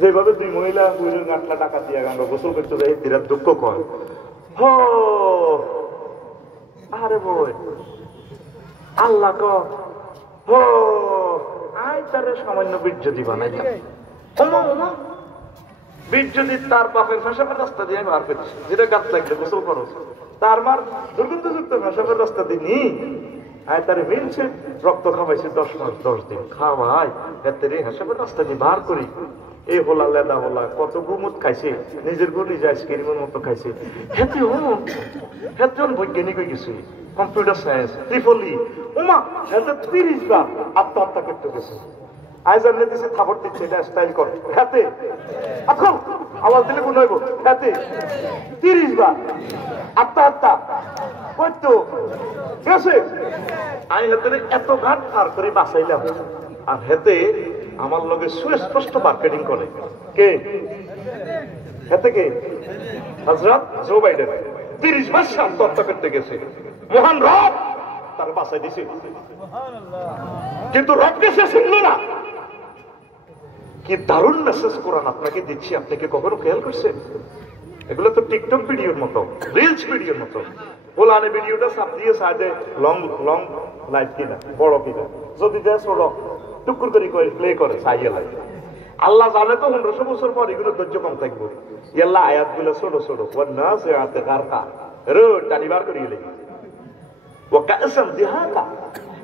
যেভাবে দুই মহিলা হুইলের গাঁটলা টাকা দিয়ে আমরা গোসল করতে যাই বিরাট দুঃখ কয় হো আরে বই আল্লাহ ক হো আয় তারে সামান্য বীর্য দিবা না বীর্য দি তার বাপের ফেসাফের রাস্তা দিয়ে বার করছে যেটা গাছ লাগলে গোসল করো তার মার দুর্গন্ধযুক্ত ফেসাফের রাস্তা দিনি আয় তারে মিলছে রক্ত খাওয়াইছে 10 মাস 10 দিন খাওয়াই এতে হেসাবের রাস্তা দিয়ে বার করি এই হোলা লেদা হোলা কত গুমুত খাইছে নিজের গু নিজে আইসক্রিমের মতো খাইছে হেতে বৈজ্ঞানিক হয়ে গেছে কম্পিউটার সায়েন্স ত্রিপলি উমা হেতে 30 বার আত্মহত্যা করতে গেছে আজ জানলে দিছে খাবার দিচ্ছে এটা স্টাইল করে হাতে এখন আওয়াজ দিলে কোন হইব হাতে 30 বার আত্মহত্যা করতো গেছে আমি হাতে এত ঘাট পার করে বাঁচাইলাম আর হেতে আমার লগে সুস্পষ্ট মার্কেটিং করে কে হেতে কে হযরত জো বাইডেন 30 মাস আত্মহত্যা করতে গেছে মহান রব তার বাঁচাই দিছে কিন্তু রবকে সে শুনল না কি দারুণ মেসেজ কোরআন আপনাকে দিচ্ছি আপনি কি কখনো খেয়াল করছেন এগুলো তো টিকটক ভিডিওর মতো রিলস ভিডিওর মতো বলানে ভিডিওটা সাপ দিয়ে সাইডে লং লং লাইভ কিনা বড় কিনা যদি দেয় ছোট টুকুর করে প্লে করে সাইয়ে লাগে আল্লাহ জানে তো 1500 বছর পর এগুলো ধৈর্য কম থাকবো ইয়াল্লাহ আয়াতগুলো ছোট ছোট ওয়ান্না সিআতে কারকা রো টানিবার করিয়ে লেগে ওয়া কাসাম দিহাকা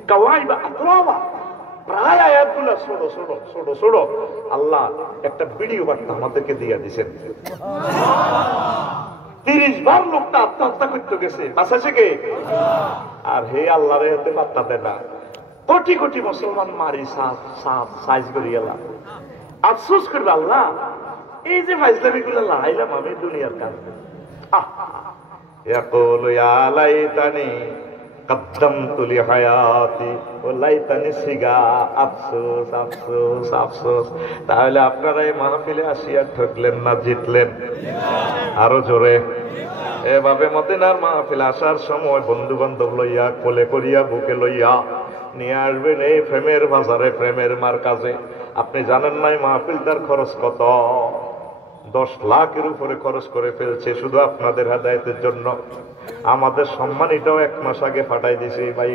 কাওয়াইবা আতরাওয়া প্রায় আয়াতগুলো ছোট ছোট ছোট ছোট আল্লাহ একটা ভিডিও বার্তা আমাদেরকে দিয়ে দিয়েছেন 30 বার লোকটা আত্মহত্যা করতে গেছে বাঁচাছে কে আর হে আল্লাহর হাতে পাত্তা দেয় না কোটি কোটি মুসলমান মারি সাপ সাপ সাইজ করে গেলাম আফসোস করবে আল্লাহ এই যে ফাইজলামি গুলো লাইলাম আমি দুনিয়ার কাছে ইয়াকুলু ইয়া লাইতানি قدمت لحياتي وليتني সিগা আফসোস আফসোস আফসোস তাহলে আপনারা এই মাহফিলে আসিয়া ঠকলেন না জিতলেন আরো জোরে এভাবে মদিনার মাহফিলে আসার সময় বন্ধু বান্ধব লইয়া কোলে করিয়া বুকে লইয়া নিয়ে আসবেন এই প্রেমের বাজারে প্রেমের মার্কাজে আপনি জানেন নাই মাহফিলটার খরচ কত 10 লাখের উপরে খরচ করে ফেলছে শুধু আপনাদের হেদায়েতের জন্য আমাদের সম্মানিটাও 1 মাস আগে ফাটাই দিছে ভাই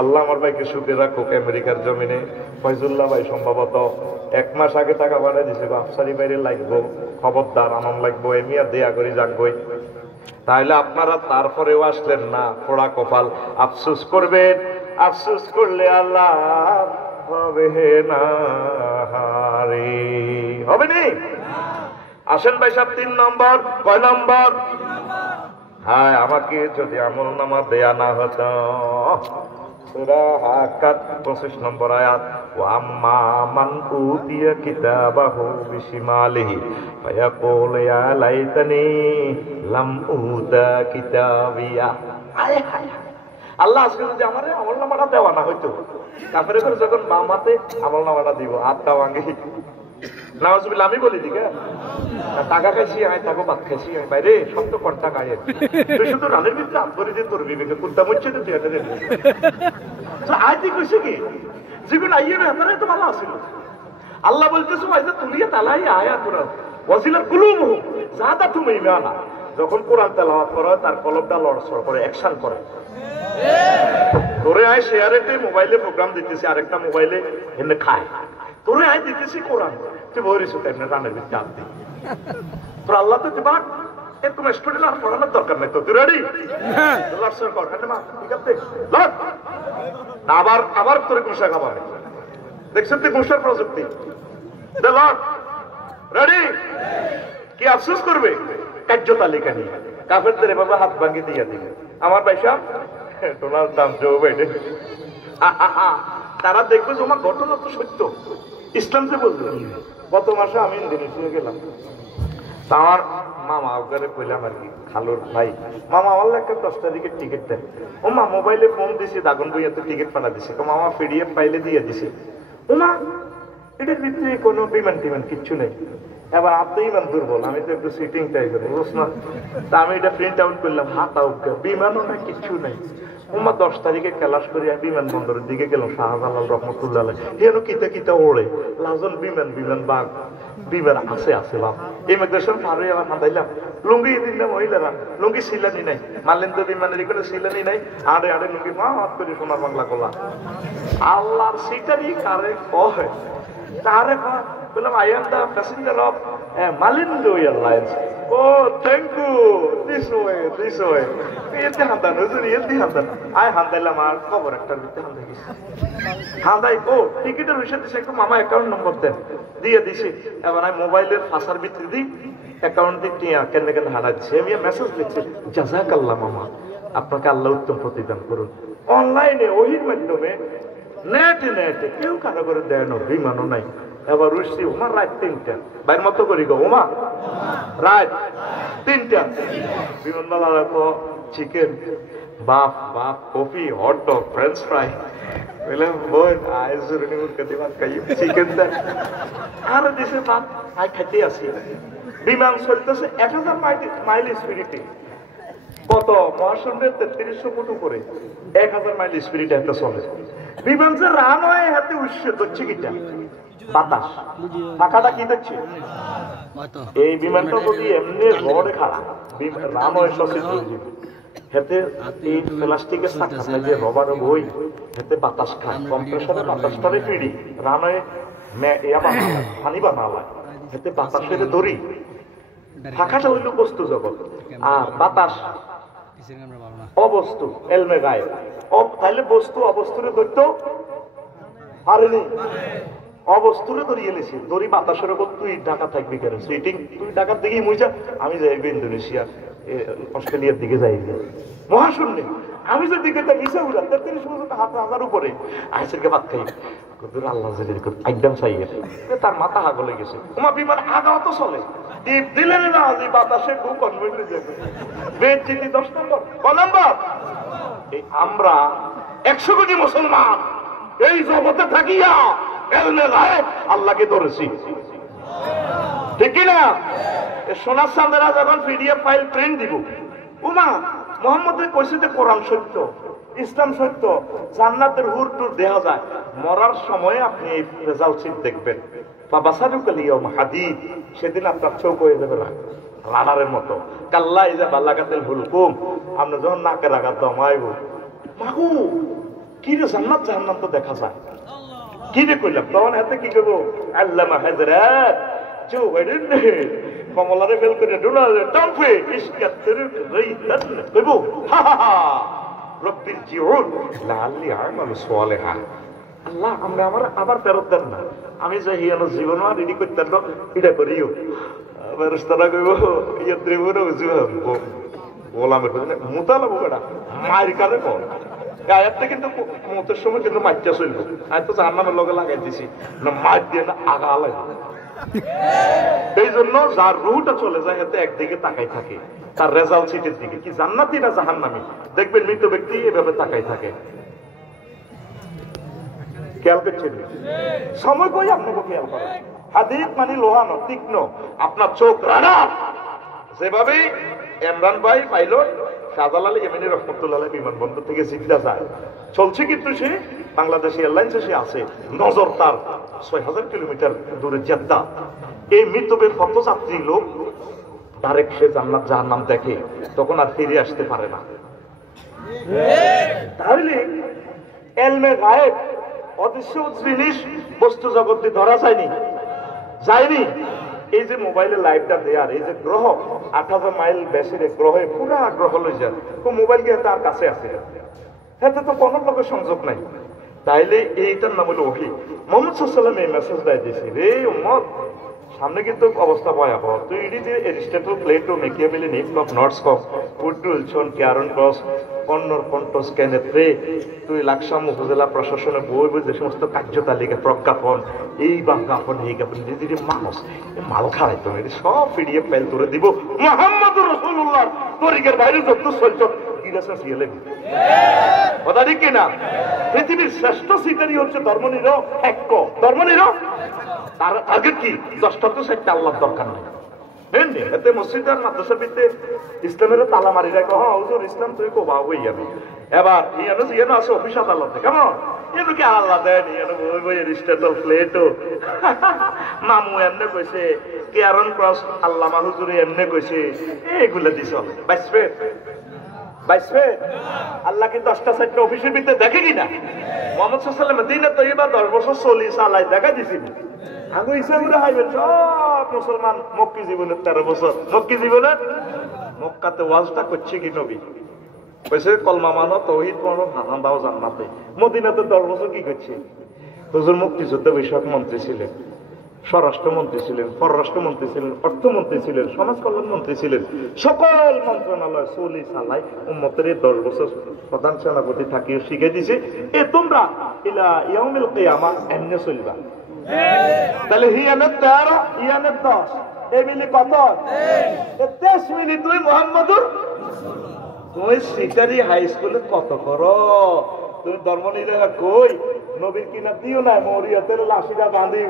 আল্লাহ আমার ভাইকে সুখে রাখুক আমেরিকার জমিনে ফয়জুল্লাহ ভাই সম্ভবত 1 মাস আগে টাকা পাঠাই দিছে আফসারি বাইরে লাগবো খবরদার আনন্দ লাগবো এমিয়া দেয়া করে যাকবই তাহলে আপনারা তারপরেও আসলেন না পোড়া কপাল আফসোস করবেন আফসোস করলে আল্লাহ হবে না হারি হবে নি আসেন ভাই সাহেব 3 নম্বর কয় নম্বর হ্যাঁ আমাকে যদি আমল নামা দেয়া না হতো সূরা হাক্কাত 25 নম্বর আয়াত ওয়া আম্মা মান উতিয়া কিতাবাহু বিশিমালিহি ফায়াকুল ইয়া লাইতানি লাম উতা কিতাবিয়া হায় হায় আল্লাহ আজকে যদি আমারে আমল নামাটা দেওয়া না হইতো কাফেরে করে যখন বাম হাতে আমল নামাটা দিব হাতটা ভাঙি নাউজুবিল্লাহ আমি বলি দিকে টাকা খাইছি আয় তাকে ভাত খাইছি আয় বাইরে সব তো কর টাকা আয় তুই শুধু রানের ভিতরে হাত ধরে দিয়ে তোর বিবেকে কুত্তা মুচ্ছে তো তুই এটা দেবে আয় তুই কইছে কি জীবন আইয়ে না তারাই তো ভালো আসিল আল্লাহ বলতেছো আইজা তুমি তালাই আয়া তোরা ওয়াসিলার কুলুবহু জাদা তুমি ইমানা যখন কোরআন তেলাওয়াত করা তার কলবটা লড়ছড় করে অ্যাকশন করে তোরে আয় শেয়ারেতে মোবাইলে প্রোগ্রাম দিতেছি আরেকটা মোবাইলে এনে খায় তোরে আয় দিতেছি কোরআন তুই বইরিস এমনি রানের ভিতরে হাত দি তোর আল্লাহ তো দিবা এরকম স্টুডেন্ট আর পড়ানোর দরকার নাই তো তুই রেডি লড়ছড় কর মা ঠিক আছে লড় আবার আবার তোরে গুসা খাওয়াবে দেখছেন তুই গুসার প্রযুক্তি দে লড় রেডি কি আফসোস করবে কার্য তালিকা নিয়ে কাফেরদের এভাবে হাত ভাঙিয়ে দিয়ে দিবে আমার ভাই সাহেব ডোনাল্ড ট্রাম্প জো বাইডেন তারা দেখবে যে আমার ঘটনা তো সত্য ইসলাম যে বলবে গত মাসে আমি ইন্দোনেশিয়া গেলাম আমার মামা ওখানে কইলাম আর কি খালুর ভাই মামা আমার একটা 10টা দিকে টিকিট দেয় ও মা মোবাইলে ফোন দিছে দাগন বইয়াতে টিকিট পাঠা দিছে তো মামা পিডিএফ ফাইলে দিয়ে দিছে ও মা এটার ভিতরে কোনো বিমান টিমান কিচ্ছু নেই এবার আপনি ইমান দুর্বল আমি তো একটু সিটিং টাইপের বুঝছ না তা আমি এটা প্রিন্ট আউট করলাম হাত আউট বিমানও না কিচ্ছু নেই উমা 10 তারিখে ক্লাস করি বিমানবন্দরের দিকে গেলাম, শাহজালাল রহমতুল্লাহ যেন কিতা কিতা ওড়ে লাজন বিমান বাঘ বিমান আছে বাপ। ইমিগ্রেশন পার হয়ে আবার হাঁদাইলাম, লুঙ্গি দিলাম মহিলারা লুঙ্গি সিলানি নাই, মারলেন তো বিমানের এখানে সিলানি নাই, আড়ে লুঙ্গি মাত করে সোনার বাংলা কলা। আল্লাহর সিটারই কারে কয় কারে কয় বললাম, I am the passenger of Malindo Airlines. Oh, thank you. This way. এতে হান্দান হুজুর, এতে হান্দান। আয় হান্দাইলাম আর খবর একটার ভিতরে হান্দাই গেছি। হান্দাই ও টিকিটের বিষয় দিছে, একটু মামা অ্যাকাউন্ট নম্বর দেন, দিয়ে দিছি। এবার আমি মোবাইলের ফাঁসার ভিতরে দিই অ্যাকাউন্ট দিয়ে কেন হারাচ্ছি। আমি মেসেজ দিচ্ছি, জাযাকাল্লাহ মামা, আপনাকে আল্লাহ উত্তম প্রতিদান করুন। অনলাইনে ওহির মাধ্যমে নেটে কেউ কারো করে দেয় না, বিমানও নাই। এবার উঠছি উমার রাত 3টা, বাইর মতো করি গো উমা রাত 3টা, বিমানবালা চিকেন বাপ coffee hot dog French fry, বললাম বোন চিকেন দেন আর দিছে ভাত, আই খাইতে আসি। বিমান চলতেছে 1000 মাইল স্পিডে, কত মহাশূন্যের 3300 ফুট উপরে 1000 মাইল স্পিডে একটা চলে। বিমান যে রান হয় হাতে উৎসে ধরছে কিটা বাতাস, ফাঁকাটা কি দেখছি। এই বিমানটা যদি এমনি রোডে খারাপ রান হয় সচেত হেতে এই প্লাস্টিকের চাকা যে রবারের বই হেতে বাতাস খায়, কম্প্রেসরে বাতাসটারে ফিরি রান হয় পানি বানালা হেতে বাতাসের দড়ি। ফাঁকাটা হইল বস্তু জগৎ, আর বাতাস অবস্তু এলমে গায়ে। তাহলে বস্তু অবস্তুরে ধরতো পারেনি, অবস্তুরে ধরিয়ে এলেছি দড়ি বাতাসের ওপর। তুই ঢাকা থাকবি কেন সুইটিং, তুই ঢাকার দিকেই মুইজা, আমি যাইবি ইন্দোনেশিয়া অস্ট্রেলিয়ার দিকে যাই মহাশূন্যে। আমি যে দিকে মিশে উড়া 33,000 উপরে আইসেরকে ভাত খাই আল্লাহ একদম চাইয়ে তার মাথা হাগলে গেছে। তোমার বিমান আগাও তো চলে দিলেন না বাতাসে খুব কনভেন্ট হয়ে যাবে। বেদ চিঠি 10 নম্বর নম্বর। আমরা 100 কোটি মুসলমান এই জগতে থাকিয়া আল্লাহকে ধরেছি, ঠিক কিনা? সোনার চাঁদেরা যখন পিডিএফ ফাইল প্রিন্ট দিব, উমা মোহাম্মদের কইছে যে কোরআন সত্য, ইসলাম সত্য, জান্নাতের হুর টুর দেখা যায়। মরার সময় আপনি এই রেজাল্ট শিট দেখবেন, বাবা সারুকালিয়ম হাদিদ, সেদিন আপনার চোখ হয়ে যাবে না রানারের মতো। কাল্লা ইজা বাল্লাকাতিল হুলকুম, আপনি যখন নাকের আঘাত দমাইব মাগু কি রে জান্নাত জাহান্নাম তো দেখা যায়, কি রে কইলাম তখন হাতে কি করবো আল্লামা হাজরাত কমলারে ফেল করে ডোনালে টাম্পে ইসকাতের রাইতান কইবো হা হা হা রব্বির জিউন লাআল্লি আমালু সালিহা। আল্লাহ আমরা আমার আবার ফেরত দেন না, আমি যে হিয়ানো জীবন আর রেডি করতে না এটা করিও। ফেরেশতারা কইবো ইয়া ত্রিবুরা উজুহাম গোলামের বলে মুতালা বুকাটা মাইর কারে কর আয়াতটা কিন্তু মতের সময় কিন্তু মাইটা চলবো। আয় তো জাহান্নামের লগে লাগাই দিছি না, মাইর দিয়ে না আগা আলাই। এই জন্য যার রুহটা চলে যায় এতে একদিকে তাকাই থাকে, তার রেজাল্ট শিটের দিকে, কি জান্নাতি না জাহান্নামী। দেখবেন মৃত ব্যক্তি এভাবে তাকাই থাকে। খেয়াল করছেন সময় কই আপনাকে খেয়াল করেন। হাদিস মানে লোহানো তীক্ষ্ণ, আপনার চোখ রানা। যেভাবে ইমরান ভাই পাইলট শাহজালাল ইয়েমেনি রহমতুল্লাহ বিমানবন্দর থেকে জিদ্দা যায়, চলছে কিন্তু সে বাংলাদেশ এয়ারলাইন্সে সে আছে, নজর তার 6000 কিলোমিটার দূরে জেদ্দা। এই মৃতবের পথযাত্রী লোক ডাইরেক্ট সে জান্নাত জাহান্নাম দেখে, তখন আর ফিরে আসতে পারে না। তাহলে এলমে গায়েব অদৃশ্য জিনিস বস্তু জগতে ধরা যায়নি। এই যে মোবাইলের লাইভটা দেয়ার, এই যে গ্রহ 8000 মাইল বেশির গ্রহে পুরা গ্রহ লই যান, তো মোবাইল গিয়ে তার কাছে আছে, হাতে তো কোনো লোকের সংযোগ নাই। তাইলে এইটার নাম হলো ওহী। মুহাম্মদ সাল্লাল্লাহু আলাইহি ওয়াসাল্লাম এই মেসেজটা দিয়েছে, রে উম্মত সামনে কিন্তু অবস্থা ভয়াবহ। তুই এটি যে এরিস্টটল, প্লেটো, মেকিয়াভেলি, নিকলফ, নর্সকফ, উড্ডুলসন, ক্যারন ক্রস, কন্নর কন্টস, কেনেত্রে, তুই লাকসাম উপজেলা প্রশাসনের বই যে সমস্ত কার্যতালিকা, প্রজ্ঞাপন, এই বাজ্ঞাপন, এই জ্ঞাপন, ধীরে মানুষ মাল খাড়াই তো এটি সব পিডিএফ ফাইল তুলে দিব। মুহাম্মদুর রাসূলুল্লাহর তরিকার বাইরে যত চলছ কথা ঠিক কিনা? পৃথিবীর শ্রেষ্ঠ সিটারি হচ্ছে ধর্মনিরপেক্ষ। ধর্মনিরপেক্ষ তার আগে কি 10টা তো 60টা আল্লাহর দরকার নেই। এমনি এতে মসজিদ আর মাদ্রাসার ভিত্তি ইসলামের তালা মারি রাখো। হ্যাঁ হুজুর ইসলাম তুই কো বাবু ইয়ানো এবার ইয়ানো ইয়ানো আছে অফিস আদালতে কেমন ইয়ানো কি আল্লাহ দেন ইয়ানো বই বই রিস্টেটল প্লেটো মামু এমনে কইছে কেয়ারন ক্রস আল্লামা হুজুরে এমনে কইছে এগুলা দিছ বাইসবে বাইসবে আল্লাহ কি 10টা 4টা অফিসের ভিতরে দেখে কিনা মুহাম্মদ সাল্লাল্লাহু আলাইহি ওয়াসাল্লাম মদিনা তৈবা 10 বছর চলি চালাই দেখা দিছিল আগে হিসাব করে হাইবেন সব মুসলমান মক্কি জীবনের 13 বছর মক্কি জীবনে মক্কাতে ওয়াজটা করছে কি নবী কইছে কলমা মানো তাওহীদ মানো হারাম দাও জান্নাতে মদিনাতে 10 বছর কি করছে হুজুর মুক্তিযুদ্ধ বিষয়ক মন্ত্রী ছিলেন স্বরাষ্ট্রমন্ত্রী ছিলেন পররাষ্ট্রমন্ত্রী ছিলেন অর্থমন্ত্রী ছিলেন সমাজ কল্যাণ মন্ত্রী ছিলেন সকল মন্ত্রণালয় চলি চালাই উম্মতের 10 বছর প্রধান সেনাপতি থাকিও শিখে দিছে এ তোমরা ইলা ইয়াউমিল কিয়ামা এমনে চলবা তাহলে হিয়ানের 13 ইয়ানের 10 এই মিলি কত 23 মিনিট তুই মুহাম্মদুর তুই সিটারি হাই স্কুলে কত করো তুমি ধর্ম নিলে কই নবীর কিনা দিও না মরিয়তের লাশিটা বাঁধি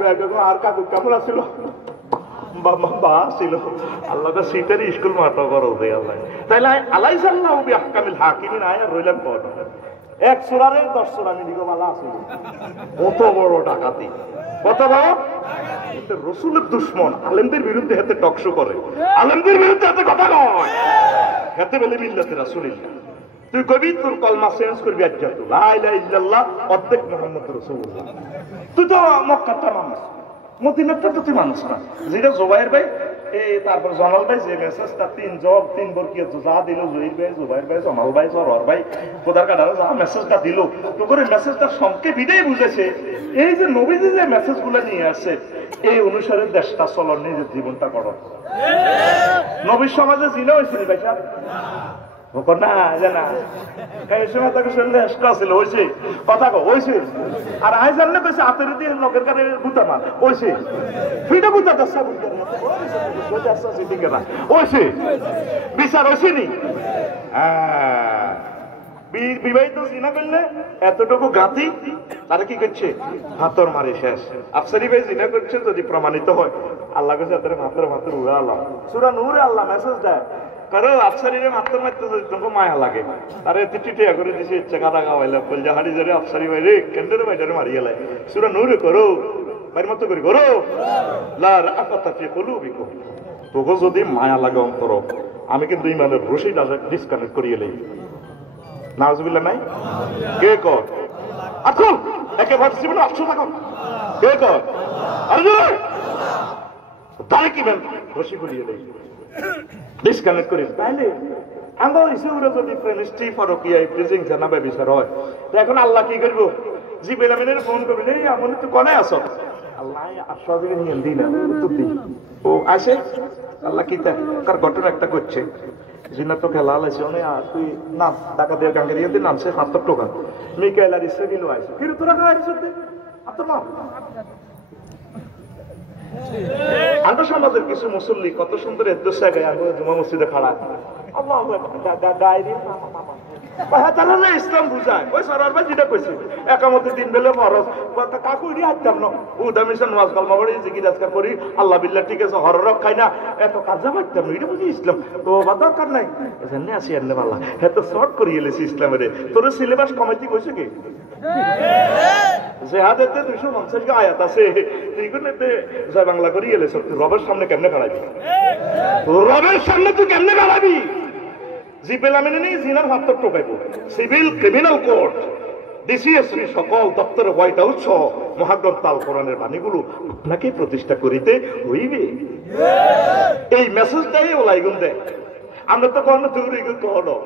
আর কাকু কেমন ছিল বাবা ছিল আল্লাহ তো সিটারি স্কুল মাত্র করো দে আল্লাহ তাইলে আলাইসাল্লাহু বিআহকামিল হাকিমিন আয়া রইলাম কত এক সূরারে 10 সূরা মিলিগো মালা আছে কত বড় ডাকাতি কত বড় এটা রাসূলের দুশমন আলেমদের বিরুদ্ধে হাতে টকশো করে আলেমদের বিরুদ্ধে হাতে কথা কয় হাতে বলে মিল্লাতে রাসূলুল্লাহ তুই কবি তোর কলমা চেঞ্জ করবি আজ লা ইলাহা ইল্লাল্লাহ অর্ধেক মুহাম্মদ রাসূলুল্লাহ তুই তো মক্কাতে মানুষ মদিনাতে তো তুই মানুষ না যেটা জুবাইর ভাই এই তারপর জমাল ভাই যে মেসেজটা 3 বরকিয়া যা দিল জুবাইর ভাই জুবাইর ভাই জমাল ভাই সরওয়ার ভাই খোদার কাছে যা মেসেজটা দিল তো করে মেসেজটা সংক্ষেপ বিদায় বুঝেছে এই যে নবীজি যে মেসেজগুলো নিয়ে আসে এই অনুসারে দেশটা চলন নিজের জীবনটা করো নবীর সমাজে জিনা হয়েছিল ভাই সাহেব না জানা এই সময় তাকে শুনলে ছিল হয়েছে কথা কো হয়েছে আর আই জানলে কইছে হাতের দিয়ে লোকের কাছে গুতা মার হয়েছে ফিটা গুতা দশা গুতা হয়েছে বিচার হয়েছে নি বিবাহিত জিনা করলে এতটুকু গাতি তারা কি করছে হাতর মারে শেষ আফসারি ভাই জিনা করছে যদি প্রমাণিত হয় আল্লাহ কাছে হাতের উড়া আল্লাহ সূরা নূরে আল্লাহ মেসেজ দেয় কারো আফসারিরে মারতে মারতে তোমাকে মায়া লাগে আরে টিটিয়া করে দিছে ইচ্ছা কাদা গাওয়াইলে কলজা হাড়ি ধরে আফসারি ভাই রে কেন্দ্রের বাইরে মারি গেলে সূরা নূরে করো বাইরের মতো করে করো লা রাফাতা ফি কুলুবিকুম তোকে যদি মায়া লাগে অন্তর আমি কিন্তু ইমানের রশি ডিসকানেক্ট করিয়ে লই নাউজুবিল্লাহ নাই কে কর আকুল একেবারে জীবনে অপশন থাকো কে কর আরে জোরে তাই কি বেন রশি করিয়ে লই ডিসকানেক্ট করি তাইলে আমরা ইসুরে যদি প্রেমিস্ট্রি ফরকিয়া প্রিজিং জানাবে বিচার হয় এখন আল্লাহ কি করব জিবরাইল আমিনের ফোন করবে এই আপনি তো কোনে আছো আল্লাহ আশ্বাসে নিয়ে দিনা উত্তর দি ও আসে আল্লাহ কি তার ঘটনা একটা করছে জিনা তো খেলা লাইছে অনে তুই নাম টাকা দিয়ে গাঙ্গেরিয়া দিয়ে নামছে 70 টাকা মিকাইল আর ইসরাইল আইছে ফির তোরা খাইছ আতো না আমরা সমাজের কিছু মুসল্লি কত সুন্দর এদ্দোসা গায়ে আমরা জুমা মসজিদে খাড়া আল্লাহ ডায়েরি ইসলাম বুঝায় ওই সরার ভাই যেটা কইছে একামতে 3 বেলা ফরজ কাকু ইডি হাইতাম না উদামিশন ওয়াজ কলমা পড়ি জিকির আজকার করি আল্লাহ বিল্লাহ ঠিক আছে হররক খাই না এত কাজা মারতাম না এটা বুঝি ইসলাম তো দরকার নাই জানি আসি আনলে ভালো এত শর্ট করিয়ে এলেছি ইসলামের তোর সিলেবাস কমাইতে কইছে কি জেহাদেতে 250 টা আয়াত আছে এইগুলোতে জয় বাংলা করিয়ে এলেছ রবের সামনে কেমনে খাড়াবি রবের সামনে তুই কেমনে খাড়াবি জিবেল আমিনে নেই জিনার 70 টাকাইব সিভিল ক্রিমিনাল কোর্ট ডিসিএসপি সকল দপ্তরে হোয়াইট হাউস সহ মহাগ্রন্থ আল কোরআনের বাণীগুলো আপনাকে প্রতিষ্ঠা করিতে হইবে এই মেসেজটাই ওলা এগুন দেয় আমরা তো কোনো দূর এগুন কহনো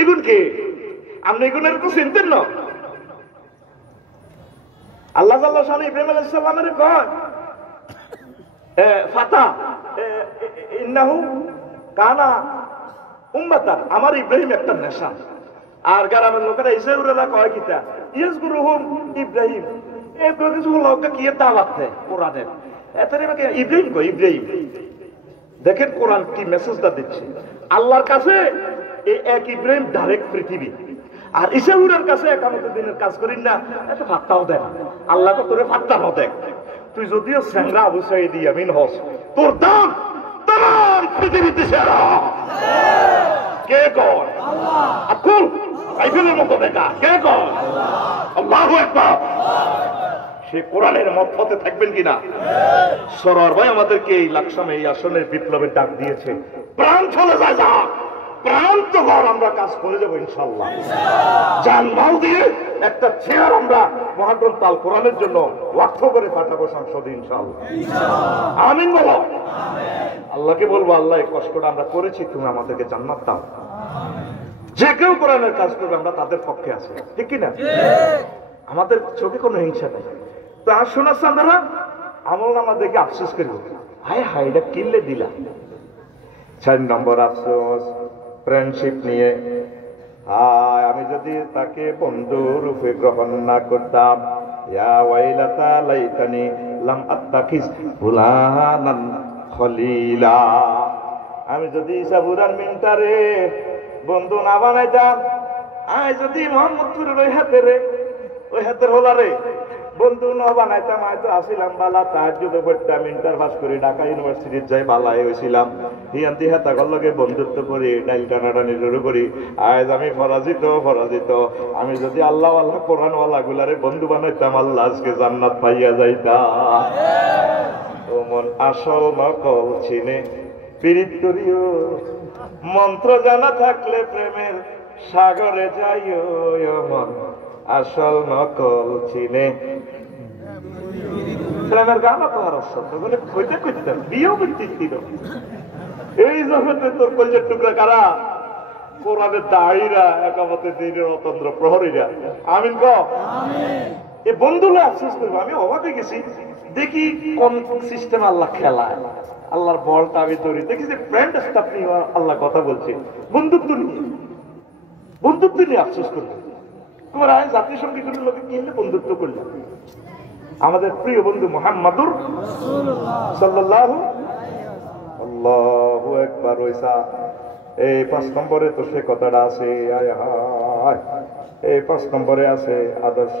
এগুন কে আপনি এগুনের তো চিনতেন না আল্লাহ আল্লাহ সালে ইব্রাহিম আলাইহিস সালামের কয় ফাতা ইন্নাহু কানা উম্মাতান আমার ইব্রাহিম একটা নেশা আর গ্রামের লোকেরা এসে উড়ালা কয় কিতা ইয়াজকুরুহুম ইব্রাহিম এই তো কিছু লোক কি দাওয়াত দেয় কোরআনের এতরে বাকি ইব্রাহিম কয় ইব্রাহিম দেখেন কোরআন কি মেসেজটা দিচ্ছে আল্লাহর কাছে এই এক ইব্রাহিম ডাইরেক্ট পৃথিবী আর ইসাউরের কাছে একামত দিনের কাজ করিন না এটা ফাত্তাও দেয় আল্লাহকে তোরে ফাত্তা ন দেখ তুই যদিও স্যাংরা আবু সাইদি আমিন হস তোর দাম পৃথিবীতে সেরা কে কর? আকুল আইফেলের মতো দেখা কে কর? আল্লাহু আকবার। সে কোরআনের মত থাকবেন কিনা? সরোয়ার ভাই আমাদেরকে এই লাকসামে এই আসনের বিপ্লবের ডাক দিয়েছে। প্রাণ চলে যায় যা, প্রাণ তো ঘর আমরা কাজ করে যাবো ইনশাল্লাহ। জান মাল দিয়ে একটা চেয়ার আমরা মহাগ্রন্থ আল কোরআনের জন্য ওয়াক্ফ করে পাঠাবো সংসদে ইনশাল্লাহ। আমিন বলো। আল্লাহকে বলবো, আল্লাহ এই কষ্টটা আমরা করেছি, তুমি আমাদেরকে জান্নাত দাও। যে কেউ কোরআনের কাজ করবে আমরা তাদের পক্ষে আছি, ঠিক কিনা? আমাদের চোখে কোনো হিংসা নেই। তো আর শোনা চান্দারা আমল নামা দেখে আফসোস করবো, হায় হায় এটা কিনলে দিলা। 4 নম্বর আফসোস ফ্রেন্ডশিপ নিয়ে। হায় আমি যদি তাকে বন্ধু রূপে গ্রহণ না করতাম, ইয়া ওয়াইলাতা লাইতানি লাম আত্তাখিজ ফুলানান খলিলা। আমি যদি সাবুরার মিন্টারে বন্ধু না বানাইতাম, আয় যদি মোহাম্মদপুরের ওই হাতের হোলারে বন্ধু না বানাইতাম, হয়তো আসিলাম বালা তাহাজ্জুদে পড়তাম, ইন্টার পাস করে ঢাকা ইউনিভার্সিটির যাই বালাই হয়েছিলাম, হিয়ান্তি হাতাগর লগে বন্ধুত্ব করি, ডাইল টানাটানি শুরু করি। আজ আমি পরাজিত। আমি যদি আল্লাহ আল্লাহ কোরআনওয়ালা গুলারে বন্ধু বানাইতাম, আল্লাহ আজকে জান্নাত পাইয়া যাইতাম। ও মন আসল নকল চিনে পীড়িত করিও, মন্ত্র জানা থাকলে প্রেমের সাগরে যাইও। মন আসল নকল চিনে। প্রেমের গানও তো আর বলে কইতে কইতে বিয়েও করতেছিল। এই জগতে তোর কলজের টুকরা কারা? কোরআনের দাঁড়িরা, একামতে দিনের অতন্ত্র প্রহরীরা। আমিন ক। এই বন্ধুরা আফসোস করবো। আমি অবাক হয়ে গেছি, দেখি কোন সিস্টেম আল্লাহ খেলায়। আল্লাহর বলটা আমি ধরি, দেখি যে ফ্রেন্ড স্টাফ নিয়ে আল্লাহ কথা বলছে, বন্ধুত্ব নিয়ে আফসোস করবো। তোমার আয় জাতীয় সঙ্গীতের লোকে কিনলে বন্ধুত্ব করলে। আমাদের প্রিয় বন্ধু মুহাম্মাদুর সাল্লাল্লাহু আল্লাহু আকবার। ওইসা এই 5 নম্বরে তো সে কথাটা আছে। এই 5 নম্বরে আছে আদর্শ।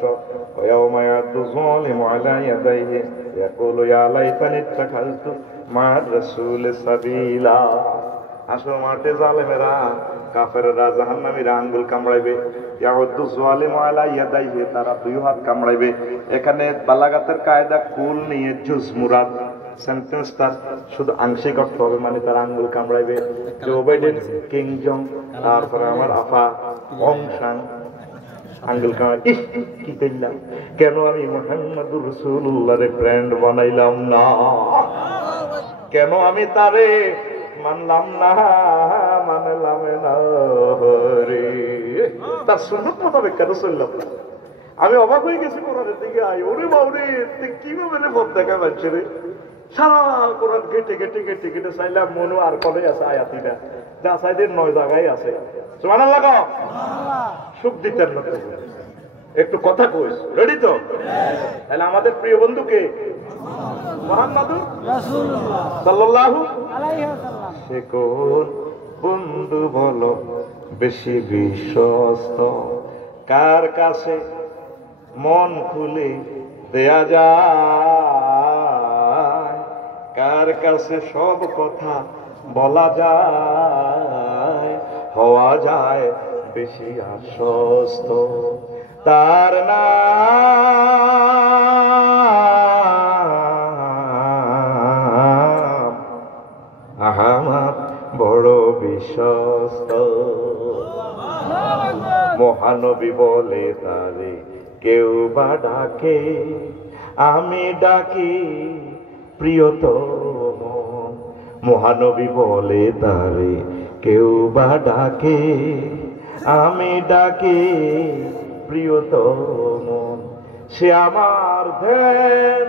ইয়াউমা ইয়াদু যালিমু আলা ইয়াদাইহি ইয়াকুলু ইয়া লাইতানি ইত্তাখাযতু মা'আর রাসূলি সাবিলা। আসল মাঠে জালেমেরা, কাফেররা, জাহান্নামীরা আঙ্গুল কামড়াইবে। ইয়াউদ্দু যালিমু আলা ইয়াদাইহি, তারা 2 হাত কামড়াইবে। এখানে বালাগাতের কায়দা কুল নিয়ে জুজ মুরাদ, সেন্টেন্সটা শুধু আংশিক অর্থ হবে, মানে তার আঙ্গুল কামড়াইবে। জো বাইডেন, কিং জং, তারপরে আমার আফা অংশান আঙ্গুল কামড়াই। কি করলাম? কেন আমি মুহাম্মদুর রাসূলুল্লাহরে ফ্রেন্ড বানাইলাম না? কেন আমি তারে মানলাম না, মানলাম না রে? তার সুন্নত মোতাবেক কেন চললাম? আমি অবাক হয়ে গেছি কোরআনের দিকে। ওরে বাউরে, কিভাবে পথ দেখা পাচ্ছে রে? সারা কোরআন ঘেটে ঘেটে ঘেটে ঘেটে চাইলাম, মনু আর কলে আছে আয়াতিটা, যা চাইদের 9 জায়গায় আছে। সুবহানাল্লাহ। সুখ দিতেন না একটু কথা কইস। রেডি তো? তাহলে আমাদের প্রিয় বন্ধুকে মুহাম্মাদুর রাসূলুল্লাহ সাল্লাল্লাহু আলাইহি ওয়াসাল্লাম। সে কোন বন্ধু বলো বেশি বিশ্বস্ত, কার কাছে মন খুলে দেয়া যায়, কার কাছে সব কথা বলা যায়, হওয়া যায় বেশি আশ্বস্ত। তার নাম আহমদ, বড় বিশ্বস্ত। মহানবী বলে তারে কেউ বা ডাকে, আমি ডাকি প্রিয়তম। মহানবী বলে তারে কেউ বা ডাকে, আমি ডাকি প্রিয়তম। সে আমার ধ্যান,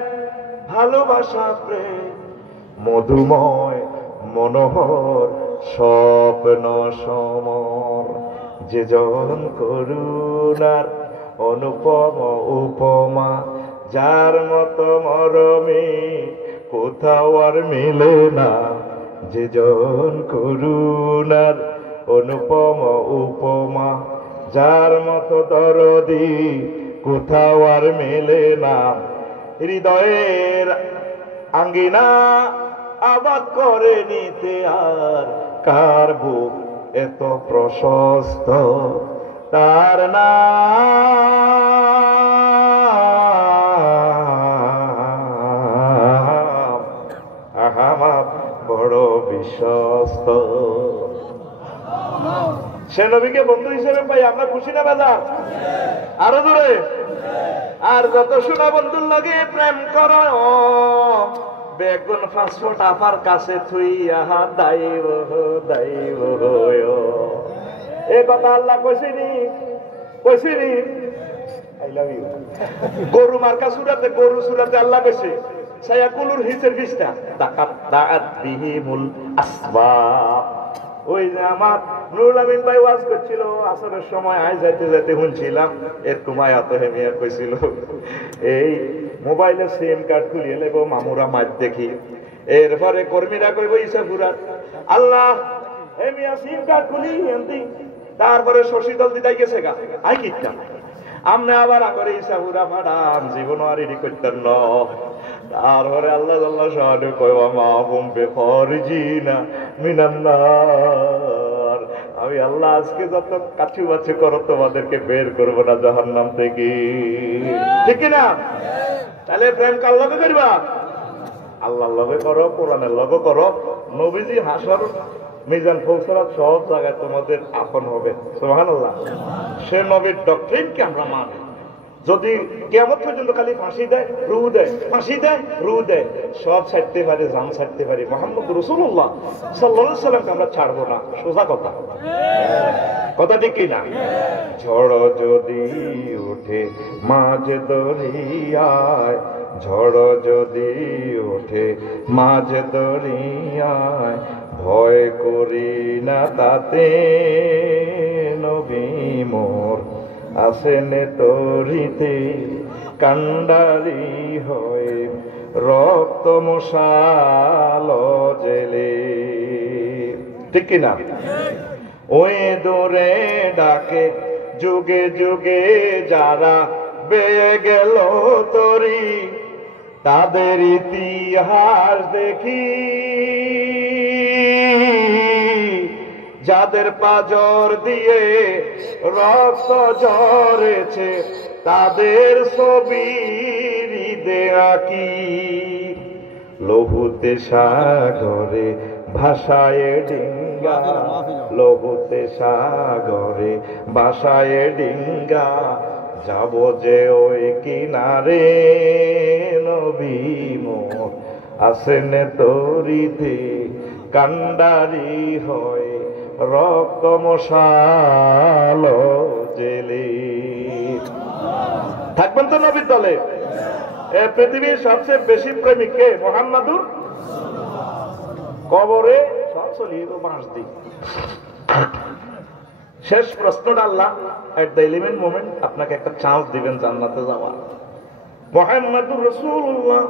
ভালোবাসা, প্রেম, মধুময় মনোহর স্বপ্ন সমর। যে জন করুণার অনুপম উপমা, যার মতো মরমে কোথাও আর মেলে না। যে জন করুণার অনুপম উপমা, যার মতো দরদি কোথাও আর মেলে না। হৃদয়ের আঙ্গিনা আবাদ করে নিতে আর কার বুক এত প্রশস্ত, তার নাম আহমদ বড় বিশ্বস্ত। সে নবীকে বন্ধু হিসেবে পাই আমরা খুশি না বাজার? আরো দূরে। আর যত শোনা বন্ধুর লগে প্রেম করো, বেগুন ফাঁসফোট আপার কাছে থুই আহা দাইব দাইব। এ কথা আল্লাহ কইছিনি, কইছিনি। I love you. গরু মার্কা সুরাতে, গরু সুরাতে আল্লাহ কইছে সায়াকুলুর হিসের বিশটা দাকাত বিহিমুল আসবাব। ওই যে আমার নুরুল আমিন ভাই ওয়াজ করছিল আসরের সময়, আয় যাইতে যাইতে শুনছিলাম এরকম আয়াত হেমিয়া কইছিল এই মোবাইলে সিম কার্ড খুলিয়ে লেব মামুরা মাছ দেখি, এরপরে কর্মীরা কইব ইসা পুরার আল্লাহ হেমিয়া সিম কার্ড খুলি এমনি, তারপরে শশী দল দিদাই গেছে গা আই কিটা আমনে আবার আগরে ইসা পুরা ফাটাম জীবন আর রেডি করতেন ন। তারপরে আল্লাহ আল্লাহ সাহায্য কইবা মা হুম বেখরিজিনা মিনান্নার, আমি আল্লাহ আজকে যত কাছু বাছু করো তোমাদেরকে বের করবো না জাহান্নাম থেকে। ঠিক না? তাহলে প্রেম কার লগে করবা? আল্লাহর লগে করো, কোরআনের লগে করো। নবীজি হাসর মিজান ফৌসরাত সব জায়গায় তোমাদের আপন হবে। সুবহানাল্লাহ। সে নবীর ডক্ট্রিনকে আমরা মানি। যদি কিয়ামত পর্যন্ত খালি ফাঁসি দেয় রু দেয়, ফাঁসি দেয় রু দেয়, সব ছাড়তে পারে, জান ছাড়তে পারি, মুহাম্মদ রাসূলুল্লাহ সাল্লাল্লাহু আলাইহি সাল্লামকে আমরা ছাড়বো না। সোজা কথা, কথা ঠিক কি না? ঝড় যদি উঠে মাঝ দরিয়ায়, ঝড় যদি উঠে মাঝ দরিয়ায়, ভয় করি না তাতে নবী মোর আসেন তরিতে কান্ডারি হয়ে রক্ত মশাল জেলে। ঠিক কিনা? ওই দূরে ডাকে যুগে যুগে যারা বেয়ে গেল তরি, তাদের ইতিহাস দেখি, যাদের পাজর দিয়ে রক্ত ঝরেছে তাদের ছবি হৃদয়ে আঁকি, লহুতে সাগরে ভাষায় ডিঙ্গা, লহুতে সাগরে ভাষায় ডিঙ্গা, যাব যে ওই কিনারে নবী মোর আসেন তরিতে কান্ডারি হয় রক্ত মশাল জেলে। থাকবেন তো নবীর দলে? পৃথিবীর সবচেয়ে বেশি প্রেমিক কে? মুহাম্মাদুর। কবরে সব চলিয়ে বাঁশ দিই। শেষ প্রশ্নটা আল্লাহ এট দ্য এলিমেন্ট মোমেন্ট আপনাকে একটা চান্স দিবেন জান্নাতে যাওয়ার। মুহাম্মাদুর রাসূলুল্লাহ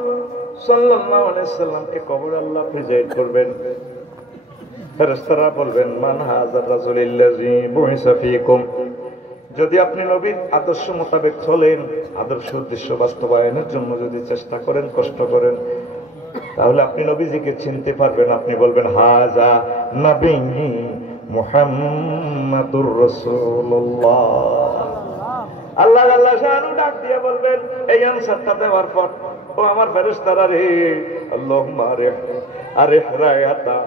সাল্লাল্লাহু আলাইহি সাল্লামকে কবরে আল্লাহ প্রেজেন্ট করবেন। ফেরেশতারা বলবেন মান হাযার রাসূলুল্লাযী বুইসা ফীকুম। যদি আপনি নবীর আদর্শ মোতাবেক চলেন, আদর্শ উদ্দেশ্য বাস্তবায়নের জন্য যদি চেষ্টা করেন, কষ্ট করেন, তাহলে আপনি নবীজিকে চিনতে পারবেন। আপনি বলবেন হাযা নবী মুহাম্মাদুর রাসূলুল্লাহ। আল্লাহ আল্লাহ শানু ডাক দিয়ে বলবেন এই আনসারটা দেওয়ার পর, ও আমার ফেরেশতারা রে, আল্লাহুম্মা আরিহরায়াতা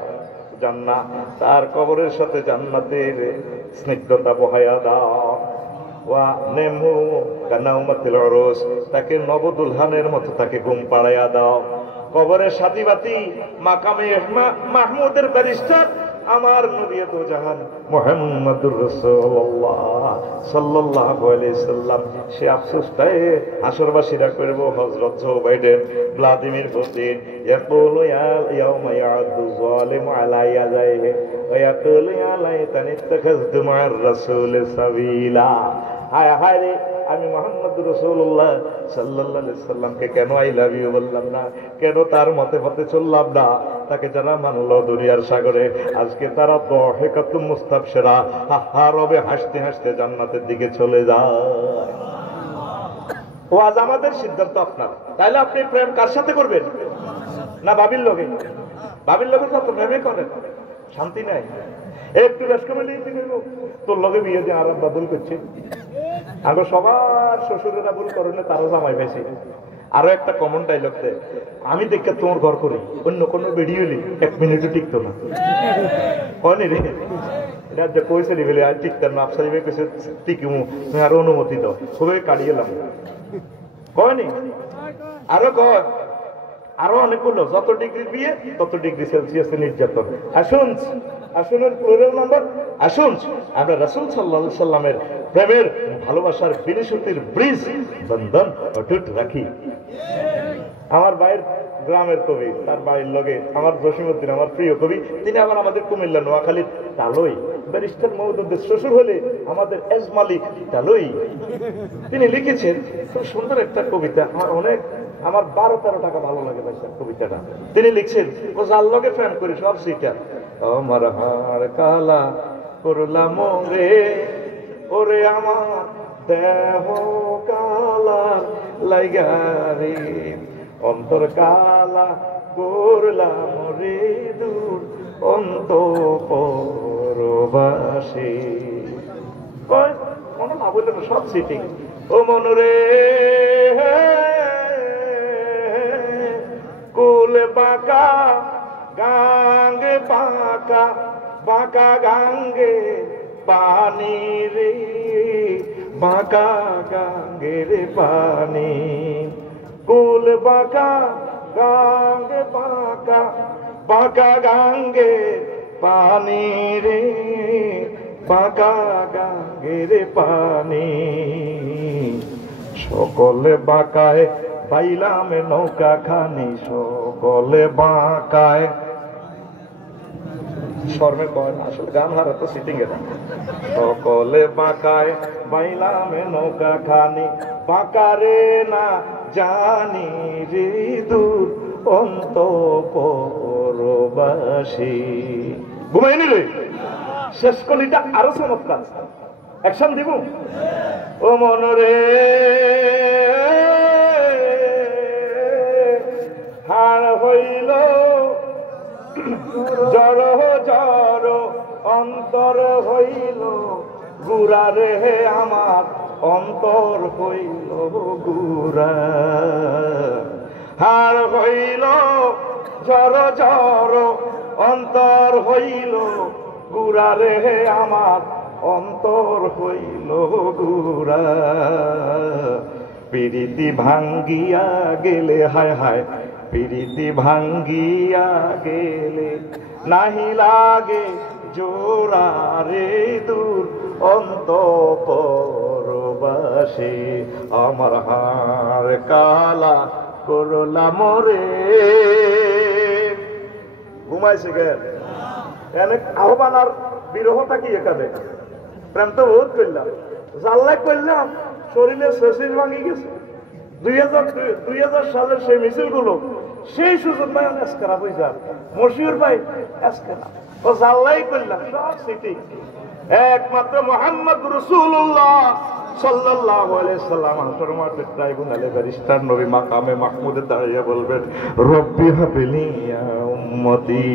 জান্নাত, তার কবরের সাথে জান্নাতের স্নিগ্ধতা বহায়া দাও। ওয়া নেমু কানাউমাতিল উরুস, তাকে নবদুলহানের মতো তাকে ঘুম পাড়াইয়া দাও। কবরের সাথী বাতি মাকামে মাহমুদের ব্যারিস্টার আমার নবী তো জাহান মুহাম্মাদুর রাসূলুল্লাহ সাল্লাল্লাহু আলাইহি সাল্লাম, সে আফসোসটাই আসরবাসীরা করব। হযরত জো বাইডেন, ভ্লাদিমির পুতিন ইয়াকুলু ইয়াউমা ইয়াদু যালিমু আলা ইয়াদাইহি ওয়া ইয়াকুলু ইয়া লাইতানি ইত্তাখাযতু মা'আর রাসূলি সাবিলা। হায় হায় রে, আমি মুহাম্মদুর রাসূলুল্লাহ সাল্লাল্লাহু আলাইহি সাল্লামকে কেন আই লাভ ইউ বললাম না, কেন তার মতে মতে চললাম না। তাকে যারা মানলো দুনিয়ার সাগরে, আজকে তারা দহেকাতুম মুস্তাবশিরা, হাহারবে হাসতে হাসতে জান্নাতের দিকে চলে যায়। ও আজ আমাদের সিদ্ধান্ত আপনার। তাইলে আপনি প্রেম কার সাথে করবেন? না বাবির লগে? ভাবির লোকের যত প্রেমে করে শান্তি নাই। একটু ব্যস্ত মিলিয়ে তোর লগে বিয়ে দিয়ে আর আব্বা ভুল করছে, আগে সবার শ্বশুরেরা ভুল করে না, তারও জামাই পাইছে। আরো একটা কমন ডাইলগ দেয়, আমি দেখে তোমার ঘর করি, অন্য কোনো ভিডিও লি 1 মিনিটও টিকতো না। হয়নি রে, এটা যে কইছে বলে আর টিকতাম না, আফসারি ভাই কইছে টিকিমু, তুমি আরো অনুমতি দাও, খুবই কাটিয়ে এলাম। কয়নি আরো কয়, আরো অনেক বললো, যত ডিগ্রি বিয়ে তত ডিগ্রি সেলসিয়াসে নির্যাতন। আসুন আসুনের প্লুরাল নাম্বার, আসুন আমরা রাসূল সাল্লাল্লাহু আলাইহি সাল্লামের প্রেমের ভালোবাসার বিনিশুতির ব্রিজ বন্ধন অটুট রাখি। আমার ভাইয়ের গ্রামের কবি, তার বাড়ির লগে আমার জসিমউদ্দিন, আমার প্রিয় কবি, তিনি আবার আমাদের কুমিল্লা নোয়াখালীর তালই ব্যারিস্টার মওদুদের শ্বশুর হলে আমাদের এজমালি তালই। তিনি লিখেছেন খুব সুন্দর একটা কবিতা, আমার অনেক, আমার 12-13 টাকা ভালো লাগে ভাই কবিতাটা। তিনি লিখছেন, ও যার লগে ফ্যান করি সব সিটা, আমার হার কালা করলাম রে, ওরে আমার দেহ কালা লাইগারে, অন্তর কালা করলাম রে দূর অন্তঃপরবাসে। মনে না বললে সব সিটিং। ও মনরে কুল বাঁকা গাঙ্গে বাঁকা, বাঁকা গাঙ্গে পানি রে, বাঁকা গাঙ্গের পানি, কুল বাঁকা গাঙ্গে বাঁকা, বাঁকা গাঙ্গে পানি রে, বাঁকা গাঙ্গের পানি, সকলে বাঁকায় পাইলাম নৌকা খানি, সকলে বাঁকায়, শর্মে কয় আসলে গান হারা তো সিটিং এ না, সকলে বাঁকায় পাইলাম নৌকা খানি, বাঁকারে না জানি রে দূর অন্তঃপরবাসী। ঘুমাইনি রে, শেষ কলিটা আরো চমৎকার, অ্যাকশন দিব। ও মনরে হাড় হইল জড় জড়, অন্তর হইল গুড়া রে, আমার অন্তর হইল গুড়া, হাড় হইল জড় জড়, অন্তর হইল গুড়া রে, আমার অন্তর হইল গুড়া, প্রীতি ভাঙ্গিয়া গেলে, হায় হায় প্রীতি ভাঙ্গিয়া গেলে, নাহি লাগে জোড়া রে দূর অন্তঃপরবাসী, আমার হার কালা করলাম রে। ঘুমাইছে গেল এনে আহ্বান আর বিরহটা কি এখানে, প্রেম তো বহুত করলাম, জাল্লাই করলাম, শরীরে শেষিস ভাঙি গেছে। 2000 সালের সেই মিছিল গুলো, সেই সুযোগ ভাই অনেক খারাপ হয়ে যান, মশিউর ভাই ও জাল্লাই করলাম সব সিটি, একমাত্র মুহাম্মদ রাসূলুল্লাহ সাল্লাল্লাহু আলাইহি সাল্লাম আসর মাঠে ট্রাইব্যুনালে ব্যারিস্টার নবী মাকামে মাহমুদে দাঁড়িয়ে বলবেন, রব্বি হাবলি ইয়া উম্মতি।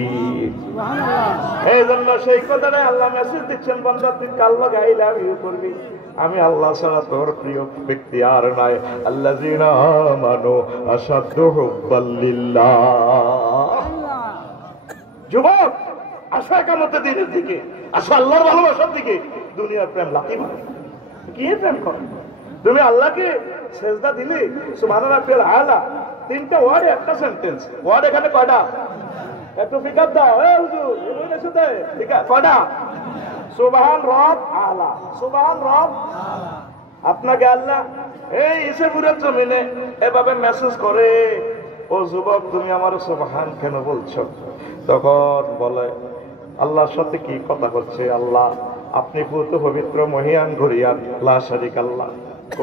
সুবহানাল্লাহ। এই জন্য সেই কথাটা আল্লাহ মেসেজ দিচ্ছেন, বান্দা তুই কাল লগে আই লাভ ইউ করবি, আমি আল্লাহ ছাড়া তোর প্রিয় ব্যক্তি আর নাই। আল্লাযিনা আমানু আশাদ্দু হুব্বাল লিল্লাহ। যুবক আসো একামতে দিনের দিকে, আসো আল্লাহর ভালোবাসার দিকে। দুনিয়ার প্রেম লাথি মারে, কি প্রেম করো তুমি? আল্লাহকে সেজদা দিলে সুবহান রাব্বিল আলা, 3টা ওয়ার্ড একটা সেন্টেন্স, ওয়ার্ড এখানে কয়টা? একটু পিকআপ দাও এ হুজুর, এগুলো শুনতে ঠিক আছে কয়টা? সুবহান রব আলা, সুবহান রব আলা। আপনাকে আল্লাহ এই ইসেপুরের জমিনে এভাবে মেসেজ করে, ও যুবক তুমি আমার সুবহান কেন বলছো? তখন বলে আল্লাহর সাথে কি কথা করছে? আল্লাহ আপনি পুত পবিত্র মহিয়ান ঘরিয়ান লা শারিক আল্লাহ,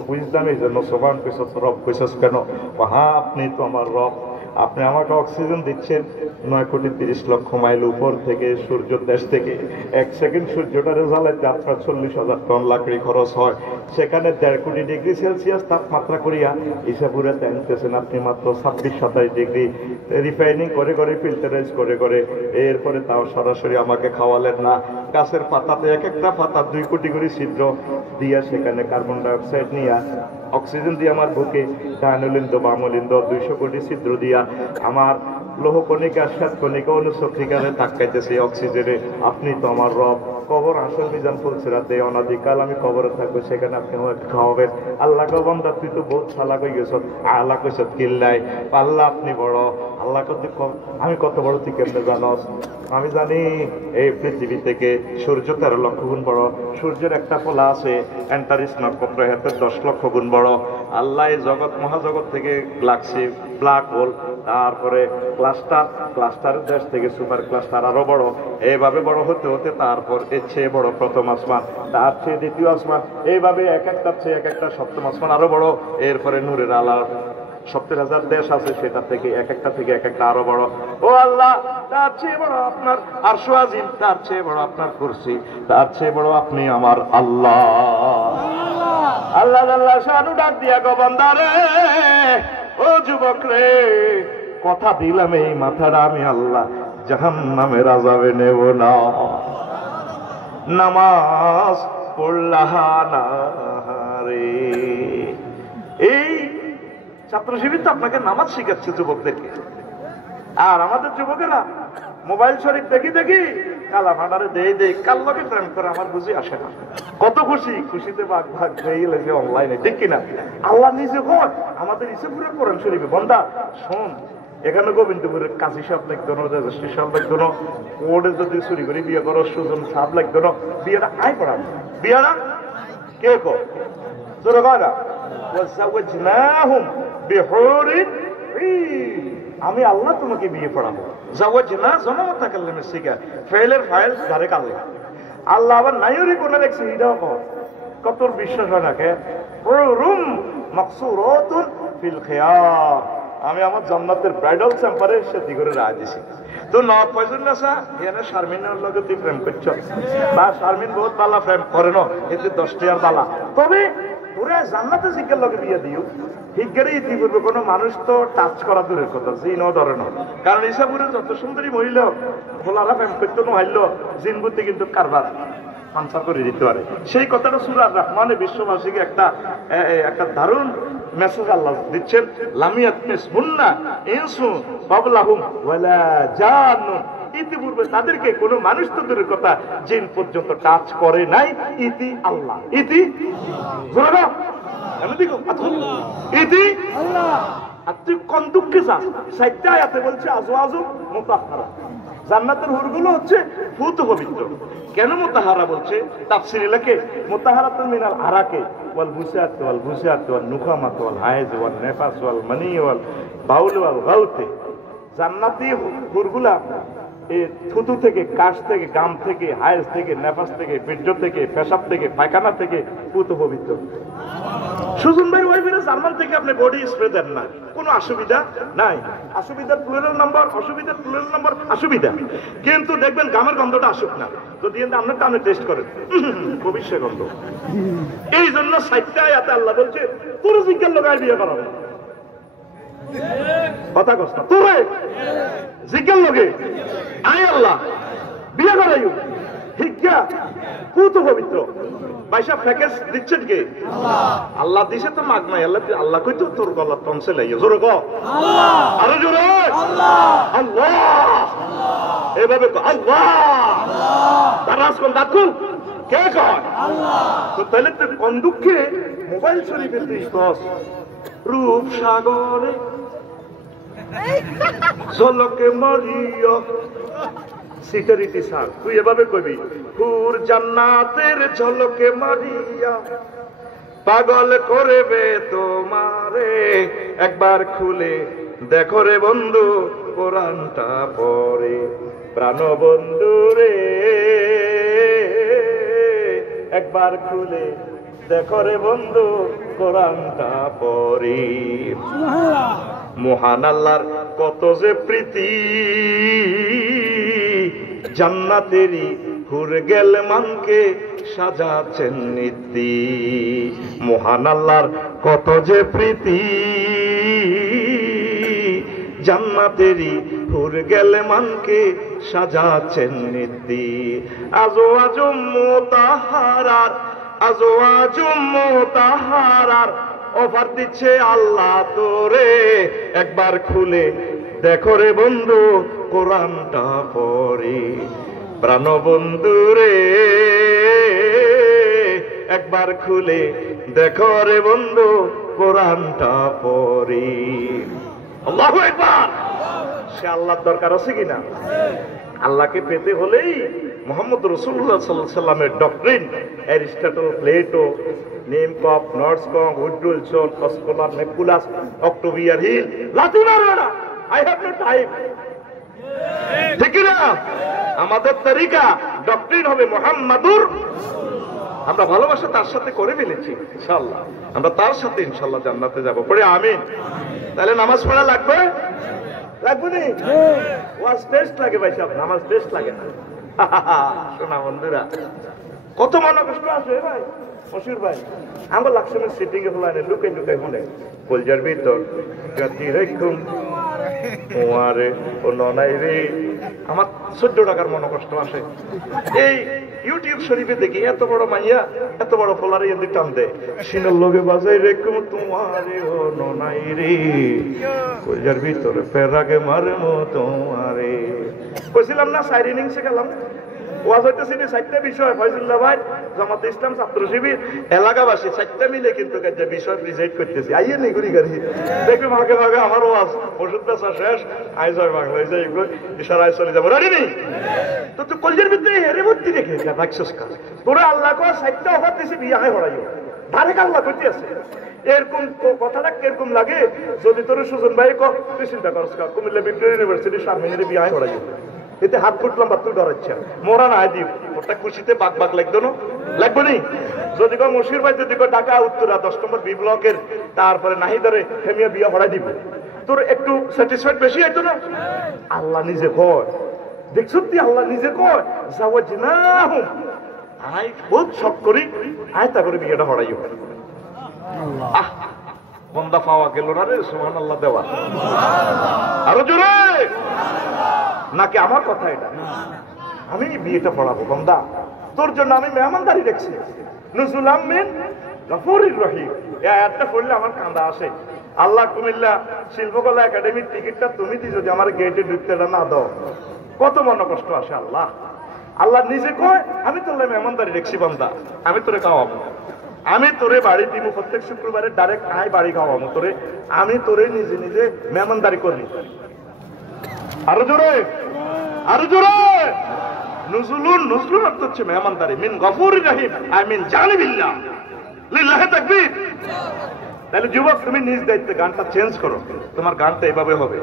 বুঝলাম এই জন্য সুবহান কইছস, রব কইছস কেন? হ্যাঁ আপনি তো আমার রব, আপনি আমাকে অক্সিজেন দিচ্ছেন 9,30,00,000 মাইল উপর থেকে, সূর্য দেশ থেকে। 1 সেকেন্ড সূর্যটারে জ্বালাইতে আপনার 40,000 টন লাকড়ি খরচ হয়। সেখানে 1.5 কোটি ডিগ্রি সেলসিয়াস তাপমাত্রা করিয়া হিসাবুরে টানতেছেন আপনি মাত্র 26-27 ডিগ্রি। রিফাইনিং করে করে, ফিল্টারাইজ করে করে, এরপরে তাও সরাসরি আমাকে খাওয়ালেন না। গাছের পাতাতে এক একটা পাতা 2 কোটি করে ছিদ্র দিয়া সেখানে কার্বন ডাইঅক্সাইড নিয়ে অক্সিজেন দিয়ে আমার বুকে ডায়নলিন্দ বামলিন্দ 200 কোটি ছিদ্র দিয়া আমার লৌহকণিকা শ্বেতকণিকা অনুশক্তিকারে তাকাইতেছে অক্সিজেনে। আপনি তো আমার রব। কবর আসল মিজান ফুলসিরাতে অনাদিকাল আমি কবরে থাকবো, সেখানে আপনি আমাকে খাওয়াবেন। আল্লাহ গো বান্দা তুই তো বহুত সালা কই গেছ, আল্লাহ কইছ কিল্লাই, আল্লাহ আপনি বড়। আল্লাহ আমি কত বড় তুই কেমনে জানস? আমি জানি এই পৃথিবী থেকে সূর্য 13 লক্ষ গুণ বড়। সূর্যের একটা ফলা আছে অ্যান্টারিস নক্ষত্র, এতে 10 লক্ষ গুণ বড়। আল্লাহ এই জগৎ মহাজগৎ থেকে গ্যালাক্সি, ব্ল্যাক হোল, তারপরে ক্লাস্টারের দেশ থেকে সুপার ক্লাস্টার আরো বড়। এইভাবে বড় হতে হতে তারপর এর চেয়ে বড় প্রথম আসমান, তার চেয়ে দ্বিতীয় আসমান, এইভাবে এক একটার চেয়ে এক একটা সপ্তম আসমান আরো বড়। এরপরে নূরের আলার 70,000 দেশ আছে, সেটা থেকে এক একটা আরো বড়। ও আল্লাহ, তার চেয়ে বড় আপনার আরশ আজিম, তার চেয়ে বড় আপনার কুরসি, তার চেয়ে বড় আপনি আমার আল্লাহ। আল্লাহ আল্লাহ শানু ডাক দিয়া গো বান্দা রে, ও যুবক রে, কথা দিলাম এই মাথাটা আমি আল্লাহ জাহান্নামের আযাবে নেব না। নামাজ পড়লাহ না রে। এই ছাত্র শিবির তো আপনাকে নামাজ শিখাচ্ছে যুবকদেরকে, আর আমাদের যুবকেরা মোবাইল শরীফ দেখি দেখি কালা ভান্ডারে দেই কাল লোকে প্রেম করে, আমার বুঝি আসে না। কত খুশিতে ভাগ ভাগ হয়ে গেলে যে অনলাইনে, ঠিক কিনা? আল্লাহ নিজে হয় আমাদের ইসেপুরের কোরআন শরীফে, বন্দা শোন, এখানে গোবিন্দপুরের কাজী সাহেব লাগতো না, রেজিস্ট্রি সাহেব লাগতো না, কোর্টে যদি চুরি করে বিয়ে করো সুজন সাহেব লাগতো না, বিয়েটা আয় পড়ান। বিয়েটা কে কর তোরা কয় না, আমি আল্লাহ তোমাকে বিয়ে পড়াবো। জাওয়াজনা জনমত কাল্লামে শিখা ফেলের ফাইল ধারে কালে আল্লাহ আবার নাইরি কোন দেখছি এটাও কত বিশ্বাস হয় নাকে রুম মাকসুরাতুন ফিল খিয়াম। আমি আমার জান্নাতের ব্রাইডাল চেম্বারে সেটি করে রায় দিছি। তো ন পয়জন না এখানে শারমিনের লগে তুই প্রেম করছ, বা শারমিন বহুত বালা প্রেম করে না, এতে 10 টাকার বালা, তবে ওরা জান্নাতে জিজ্ঞের লগে বিয়ে দিও হিজ্ঞারে ইতিপূর্বে কোনো মানুষ তো টাচ করা দূরের কথা, জিন ধরে না। কারণ ইসাপুরে যত সুন্দরী মহিলা খোলারা প্রেম করতে নহইল, জিন বুদ্ধি কিন্তু কারবার আনসার করে দিতে পারে। সেই কথাটা সূরা রহমানে বিশ্ববাসীকে একটা দারুণ মেসেজ আল্লাহ দিচ্ছেন, লামিয়াত মিসহুন্না ইনসু ক্বাবলাহুম ওয়ালা জান্নুন। ইতিপূর্বে তাদেরকে কোনো মানুষ তো দূরের কথা জিন পর্যন্ত টাচ করে নাই। ইতি আল্লাহ, ইতি জোরে আমি দেখো ইতি আল্লাহ। আর তুই কোন দুঃখে যাস? 4টা আয়াতে বলছে আজওয়াজুম মুতাহহারা, জান্নাতের হুরগুলো হচ্ছে ফুত পবিত্র। কেন মুতাহারা বলছে? তাফসীরে লেখে মুতাহারাতুন মিনাল আরাকে ওয়াল বুসাত ওয়াল বুসাত ওয়াল নুখামাত ওয়াল হায়জ ওয়াল নেফাস ওয়াল মানি ওয়াল বাউল ওয়াল গাউতে। জান্নাতি হুরগুলা এই থুতু থেকে, কাশ থেকে, গাম থেকে, হায়জ থেকে, নেফাস থেকে, বীর্য থেকে, পেশাব থেকে, পায়খানা থেকে পুত পবিত্র। সুজন ভাই ওয়াইফের জার্মান থেকে আপনি বডি স্প্রে দেন না, কোনো অসুবিধা নাই। অসুবিধার প্লুরাল নাম্বার, অসুবিধার প্লুরাল নাম্বার অসুবিধা, কিন্তু দেখবেন গামের গন্ধটা আসুক না। যদি আপনারটা আপনি টেস্ট করেন ভবিষ্যৎ গন্ধ। এই জন্য 4টা আয়াতে আল্লাহ বলছে তোর জিজ্ঞার লোকায় বিয়ে করাবে কথা কষ্ট, তোরে জিজ্ঞার লোকে আয় আল্লাহ বিয়ে করাইও হিজ্ঞা পুত পবিত্র। পয়সা প্যাকেজ দিচ্ছেন কে? আল্লাহ দিছে তো মাগ নাই, আল্লাহ কই তো তোর গলা টনসে লাইও জোরে কও আল্লাহ, আরো জোরে আল্লাহ আল্লাহ, এভাবে কও আল্লাহ আল্লাহ, দারাজ কোন দাকুল কে কয় আল্লাহ। তো তাহলে তো কোন দুঃখে মোবাইল শরীফে তুই কস রূপ সাগরে ঝলকে মারিয়া সিটারিটি সার, তুই এভাবে কবি হুর জান্নাতের ঝলকে মারিয়া পাগল করবে তোমারে, একবার খুলে দেখো রে বন্ধু কোরআনটা পড়ে, প্রাণ বন্ধু রে একবার খুলে দেখো রে বন্ধু কোরআনটা পড়ে। মহান আল্লাহর কত যে প্রীতি, জান্নাতেরই হুর গেল মানকে সাজাচ্ছেন নীতি। মহান আল্লাহর কত যে প্রীতি, জান্নাতেরই হুর গেল মানকে সাজাচ্ছেন নীতি। আজওয়াজুম মুতাহারার, আজওয়াজুম মুতাহারার অফার দিচ্ছে আল্লাহ তোরে, একবার খুলে দেখো রে বন্ধু কোরআনটা পড়ে। প্রাণ বন্ধু রে একবার খুলে দেখো রে বন্ধু কোরআনটা পড়ে। আল্লাহু আকবার। সে আল্লাহর দরকার আছে কিনা? আল্লাহকে পেতে হলেই মুহাম্মদ রাসূলুল্লাহ সাল্লাল্লাহু আলাইহি ওয়াসাল্লামের ডক্ট্রিন, অ্যারিস্টটল, প্লেটো, নেমকপ, নর্সকং, উড্রুলসন, অস্কলার, নেকুলাস, অক্টোভিয়ার হিল, লাতিনার বেড়া। I have no time. ঠিক না? আমাদের তরিকা ডক্ট্রিন হবে মুহাম্মাদুর। আমরা ভালোবাসা তার সাথে করে ফেলেছি, ইনশাআল্লাহ আমরা তার সাথে ইনশাআল্লাহ জান্নাতে যাব। পড়ে আমিন। তাহলে নামাজ পড়া লাগবে? লাগবে না? ওয়াজ টেস্ট লাগে ভাই সাহেব, নামাজ টেস্ট লাগে না। শোনা বন্ধুরা, কত মনে কষ্ট আছে ভাই মশির ভাই। আমার লাকসামের সিটিং এ হলানে লুকাই লুকাই মনে কলজার ভিতর গাতি রেখুম ওয়ারে ও ননাই রে। আমার 14 টাকার মনে কষ্ট আসে এই ইউটিউব শরীফে দেখি, এত বড় মাইয়া এত বড় ফলারে এদিক টান দেয়, সিনের লগে বাজাই রেখুম তোমারে ও ননাই রে, কলজার ভিতরে ফেরাগে মারে মো তোমারে। কইছিলাম না 4 ইনিংসে গেলাম ওয়াজ হইতেছি 4টা বিষয়। ফয়জুল্লাহ ভাই, জামাতে ইসলাম ছাত্র শিবির, এলাকাবাসী 4টা মিলে কিন্তু বিষয় প্রেজেন্ট করতেছি। আইয়ে নেই ঘুরি গাড়ি দেখবি ভাগে ভাগে আমার ওয়াজ ওষুধ বেচা শেষ, আই জয় বাংলা যাই এগুলো ইশারায় চলে যাবো। রেডি নেই তো? তুই কলজের ভিতরে হেরে ভর্তি রেখে রাখছিস কাজ। তোরা আল্লাহ কো 4টা অফার দিছি, বিয়ে হয় হরাইও ডাইরেক্ট আল্লাহ করতে আছে। এরকম কথাটা কিরকম লাগে যদি তোর সুজন ভাই তুই চিন্তা করস, কুমিল্লা ভিক্টোরিয়া ইউনিভার্সিটি শারমিনের বিয়ে হয় হরাইও, এতে হাত ফুটলাম বা তুই ডরাচ্ছে মোরা না দিব ওটা খুশিতে বাক বাক লাগতো না, লাগবে নি? যদি কো মশির ভাই, যদি কো ঢাকা উত্তরা 10 নম্বর বি ব্লকের, তারপরে নাহি ধরে হেমিয়া বিয়ে হরাই দিব, তোর একটু স্যাটিসফাইড বেশি হইতো না? আল্লাহ নিজে কয়, দেখছো তুই আল্লাহ নিজে কয় যাওয়াজনাহুম, আই বহুত শক করি আয় তা করে বিয়েটা হরাইও। আহ বন্দা পাওয়া গেল না রে, সুবহানাল্লাহ দেওয়া। আরো জোরে নাকি আমার কথা এটা? আমি বিয়েটা পড়াবো বন্দা, তোর জন্য আমি মেহমানদারি দেখছি। নুজুলাম মিন গফুরির রহিম, এই আয়াতটা পড়লে আমার কান্দা আসে। আল্লাহ কুমিল্লা শিল্পকলা একাডেমির টিকিটটা তুমি যদি আমার গেটে ঢুকতে না দাও, কত মনে কষ্ট আসে। আল্লাহ আল্লাহ নিজে কয় আমি তোর মেহমানদারি দেখছি বন্দা, আমি তোরে খাওয়াবো, আমি তোরে বাড়ি দিব প্রত্যেক শুক্রবারে, ডাইরেক্ট আয় বাড়ি খাওয়াবো তোরে, আমি তোরে নিজে নিজে মেহমানদারি করি। আরো জোরে, আরো জোরে। নুজুলুন, নুজুলুন অর্থ হচ্ছে মেহমানদারি। মিন গফুরির রহিম, আই মিন জানিবিল্লাহ, লিল্লাহি তাকবীর। তাহলে যুবক তুমি নিজ দায়িত্বে গানটা চেঞ্জ করো, তোমার গানটা এভাবে হবে।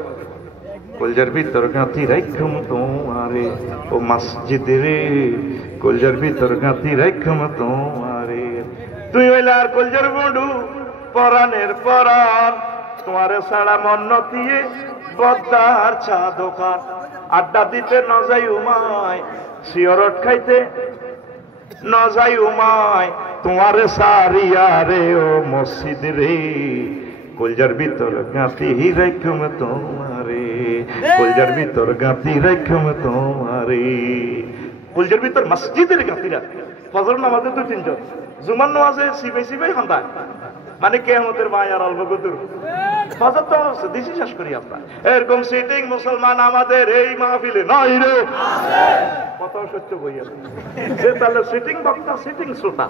কলজার ভিতর গাঁথি রাখুম তোমারে ও মসজিদ রে, কলজার ভিতর গাঁথি রাখুম তোমারে, তুই হইলে আর কলজার বন্ধু পরাণের পরাণ, তোমারে সারা মন নতিয়ে বদ্দার চা দোকান, আড্ডা দিতে ন যাই উমায়, সিয়রট খাইতে ন যাই উমায়, তোমারে সারিয়া রে ও মসজিদ রে, কলজার ভিতর গাঁথি রাখুম তোমারে, কলজার ভিতর গাঁথি রাখুম তোমারে। কলজার ভিতর মসজিদের গাঁথি রাখ। ফজর নামাজে 2-3 জন, জুমার নামাজে সিবাই সিবাই হান্দায়, মানে কেয়ামতের মায়ার অল্প গতুর ফজর তো দিশি শেষ করি আমরা। এরকম সিটিং মুসলমান আমাদের এই মাহফিলে নাই রে, কথাও সত্য বই আছে যে তাহলে সিটিং বক্তা, সিটিং শ্রোতা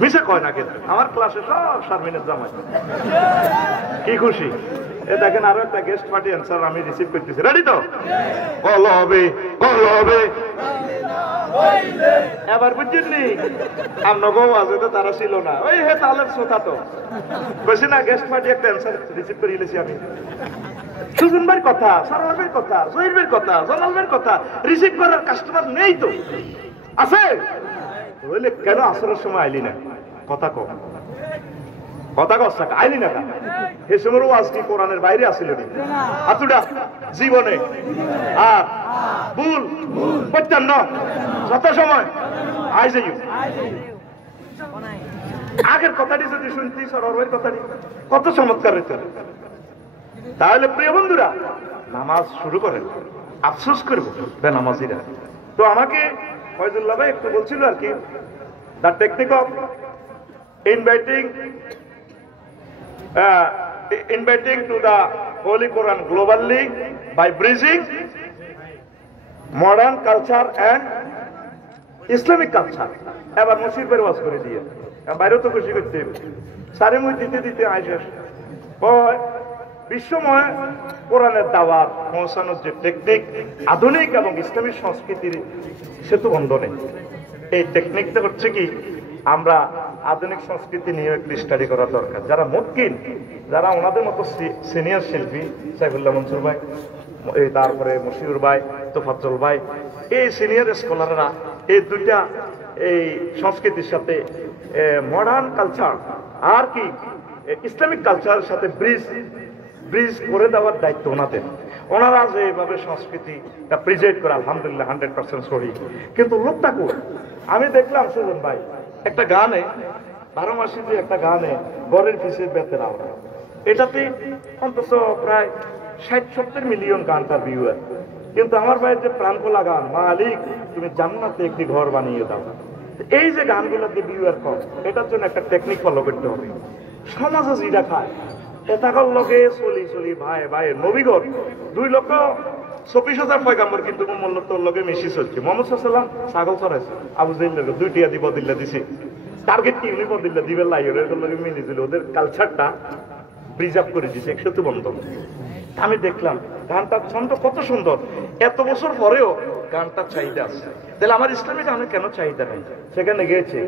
মিশে কয় না। কিন্তু আমার ক্লাসে সব শারমিনের জামাই, কি খুশি। এ দেখেন আরো একটা গেস্ট পার্টি অ্যান্সার আমি রিসিভ করতেছি। রেডি তো? কল হবে, কল হবে। এবার বুঝছেননি আপনাকেও আছে তো, তারা ছিল না ওই হে তাহলে শ্রোতা তো বেশি না। গেস্ট পার্টি একটা অ্যান্সার রিসিভ করে নিয়েছি আমি। সুজন ভাইয়ের কথা, সরল ভাইয়ের কথা, জহির ভাইয়ের কথা, জলাল ভাইয়ের কথা রিসিভ করার কাস্টমার নেই তো, আছে বলে কেন আসরের সময় আইলি না? কথা কম কথা কষ্ট আইনি না সে সময় ওয়াজ কি কোরআনের বাইরে আসিল আতুটা জীবনে আর ভুল করতাম না যত সময় আই যাই আগের কথাটি যদি শুনতি সরবের কথাটি কত চমৎকার হইত। তাহলে প্রিয় বন্ধুরা নামাজ শুরু করেন, আফসোস করবো বেনামাজিরা। তো আমাকে ফয়জুল্লাহ ভাই একটু বলছিল আর কি, the technique of inviting to the Holy Quran globally by bridging modern culture and Islamic culture. এবার মুসিবের ওয়াজ করে দিয়ে বাইরেও তো খুশি করতে সারে মুই দিতে দিতে আইসাস বিশ্বময় কোরআনের দাওয়াত পৌঁছানোর যে টেকনিক আধুনিক এবং ইসলামিক সংস্কৃতির সেতু বন্ধনে, এই টেকনিকটা হচ্ছে কি আমরা আধুনিক সংস্কৃতি নিয়ে একটু স্টাডি করা দরকার। যারা মুতকিন, যারা ওনাদের মতো সিনিয়র শিল্পী সাইফুল্লাহ মনসুর ভাই, তারপরে মশিউর ভাই, তোফাজ্জল ভাই, এই সিনিয়র স্কলাররা এই দুইটা এই সংস্কৃতির সাথে মডার্ন কালচার আর কি ইসলামিক কালচারের সাথে ব্রিজ করে দেওয়ার দায়িত্ব ওনাদের। ওনারা যে এইভাবে সংস্কৃতিটা প্রিজার্ভ করে আলহামদুলিল্লাহ 100% সরি। কিন্তু লোকটা করে আমি দেখলাম সুজন ভাই একটা গানে 12 মাসে যে একটা গানে গড়ের পিছিয়ে বেতের আওয়াজ, এটাতে অন্তত প্রায় 60-70 মিলিয়ন গানটার ভিউয়ার। কিন্তু আমার ভাইয়ের যে প্রাণখোলা গান মালিক তুমি জান্নাতে একটি ঘর বানিয়ে দাও, এই যে গানগুলোতে ভিউয়ার কম, এটার জন্য একটা টেকনিক ফলো করতে হবে। সমাজে যেটা খায় এটাকার লগে চলি ভাই ভাই নবীগণ 2,24,000 পয়গাম্বর কিন্তু মোহাম্মদ লগে মিশি চলছে। মোহাম্মদ সাল্লাল্লাহু আলাইহি ওয়াসাল্লাম ছাগল চড়াইছে, আবু জাহেল লগে 2টিয়া দিব দিল্লা দিছে, টার্গেট কি উনি বদিল্লা দিবে লাইয়ের লগে মিলে দিল, ওদের কালচারটা প্রিজার্ভ করে দিছে একসাথে বন্ধ। আমি দেখলাম গানটার ছন্দ কত সুন্দর, এত বছর পরেও গানটার চাহিদা আছে। তাহলে আমার ইসলামী গানে কেন চাহিদা নেই? সেখানে গেছে